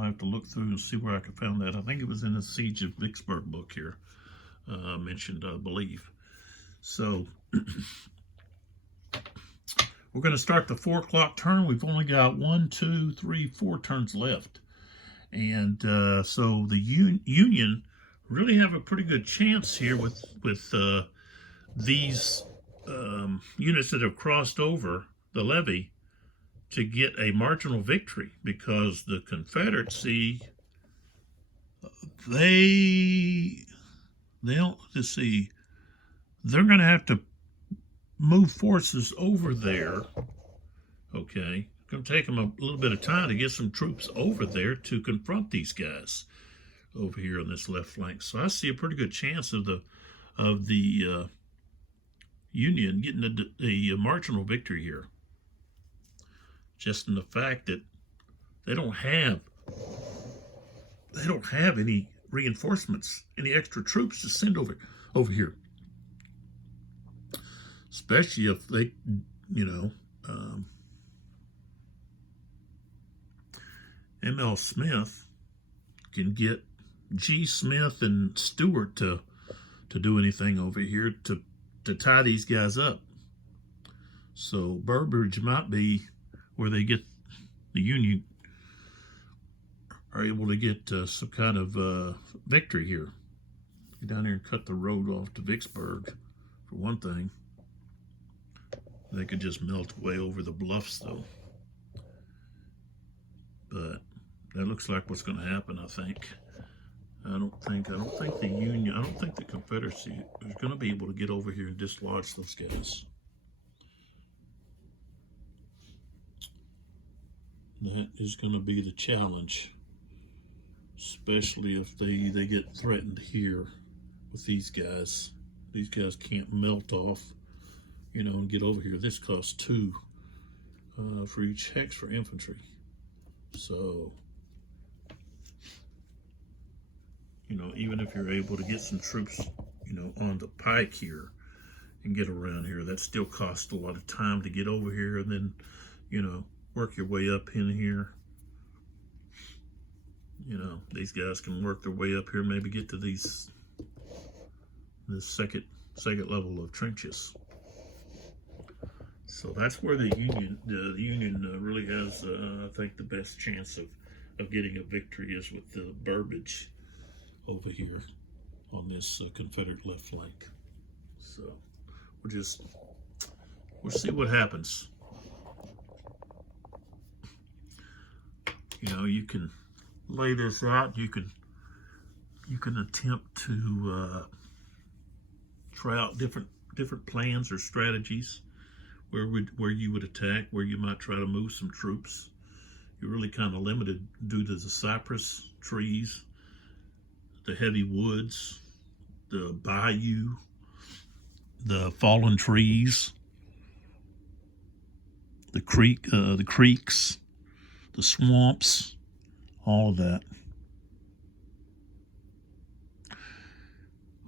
have to look through and see where I could find that. I think it was in the Siege of Vicksburg book here, mentioned, I believe. So we're going to start the 4 o'clock turn. We've only got 1, 2, 3, 4 turns left. And so the Union really have a pretty good chance here with these units that have crossed over the levee to get a marginal victory, because the Confederacy, they'll see, they're going to have to move forces over there, okay, going to take them a little bit of time to get some troops over there to confront these guys over here on this left flank. So I see a pretty good chance of the Union getting a marginal victory here, just in the fact that they don't have any reinforcements, any extra troops to send over here, especially if they, M.L. Smith can get G. Smith and Stewart to do anything over here to tie these guys up. So Burbridge might be where they get the Union are able to get some kind of victory here. Get down here and cut the road off to Vicksburg, for one thing. They could just melt away over the bluffs, though. But that looks like what's going to happen, I think. I don't think the Union, I don't think the Confederacy is going to be able to get over here and dislodge those guys. That is going to be the challenge, especially if they get threatened here with these guys. These guys can't melt off, and get over here. This costs 2 for each hex for infantry. So, even if you're able to get some troops, on the pike here and get around here, that still costs a lot of time to get over here and then, work your way up in here. These guys can work their way up here, maybe get to this second level of trenches. So that's where the Union really has, I think, the best chance of getting a victory is with the Burbage over here on this Confederate left flank. So we'll see what happens. You can lay this out. You can attempt to try out different plans or strategies where you would attack, where you might try to move some troops. You're really kind of limited due to the cypress trees, the heavy woods, the bayou, the fallen trees, the creeks, the swamps, all of that.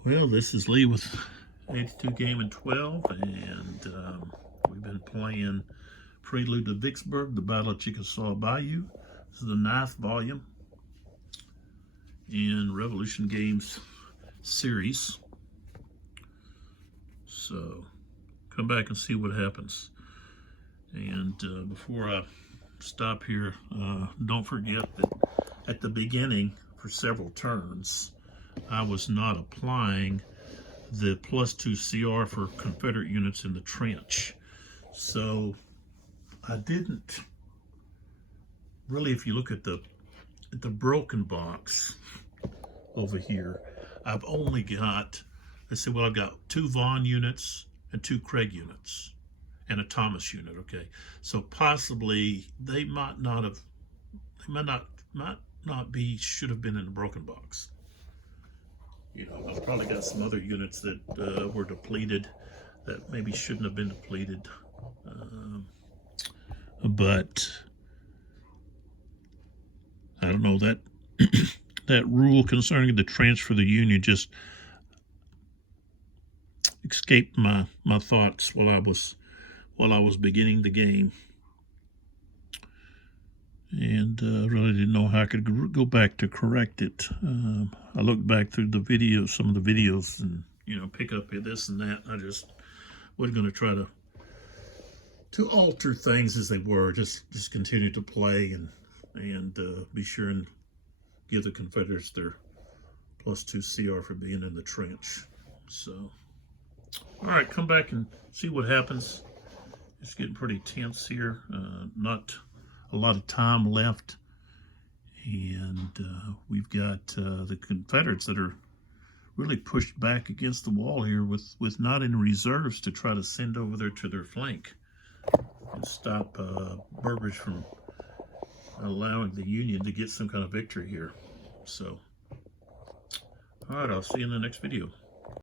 Well, this is Lee with 82 Game and 12, and we've been playing Prelude to Vicksburg, the Battle of Chickasaw Bayou. This is the 9th volume in Revolution Games series. So come back and see what happens. And before I stop here, don't forget that at the beginning, for several turns, I was not applying the +2 CR for Confederate units in the trench. So I didn't really, if you look at the broken box over here, I've only got, I've got 2 Vaughn units and 2 Craig units and a Thomas unit. Okay, so possibly they might not be, should have been in the broken box. I've probably got some other units that were depleted that maybe shouldn't have been depleted. But I don't know, that that rule concerning the transfer of the Union just escaped my thoughts while I was beginning the game, and really didn't know how I could go back to correct it. I looked back through the videos, some of the videos, and pick up this and that. I just wasn't going to try to alter things as they were. Just continue to play and be sure and give the Confederates their +2 CR for being in the trench. So, all right, come back and see what happens. It's getting pretty tense here. Not a lot of time left, and we've got the Confederates that are really pushed back against the wall here with not any reserves to try to send over there to their flank. and stop Burbridge from allowing the Union to get some kind of victory here. So, all right, I'll see you in the next video.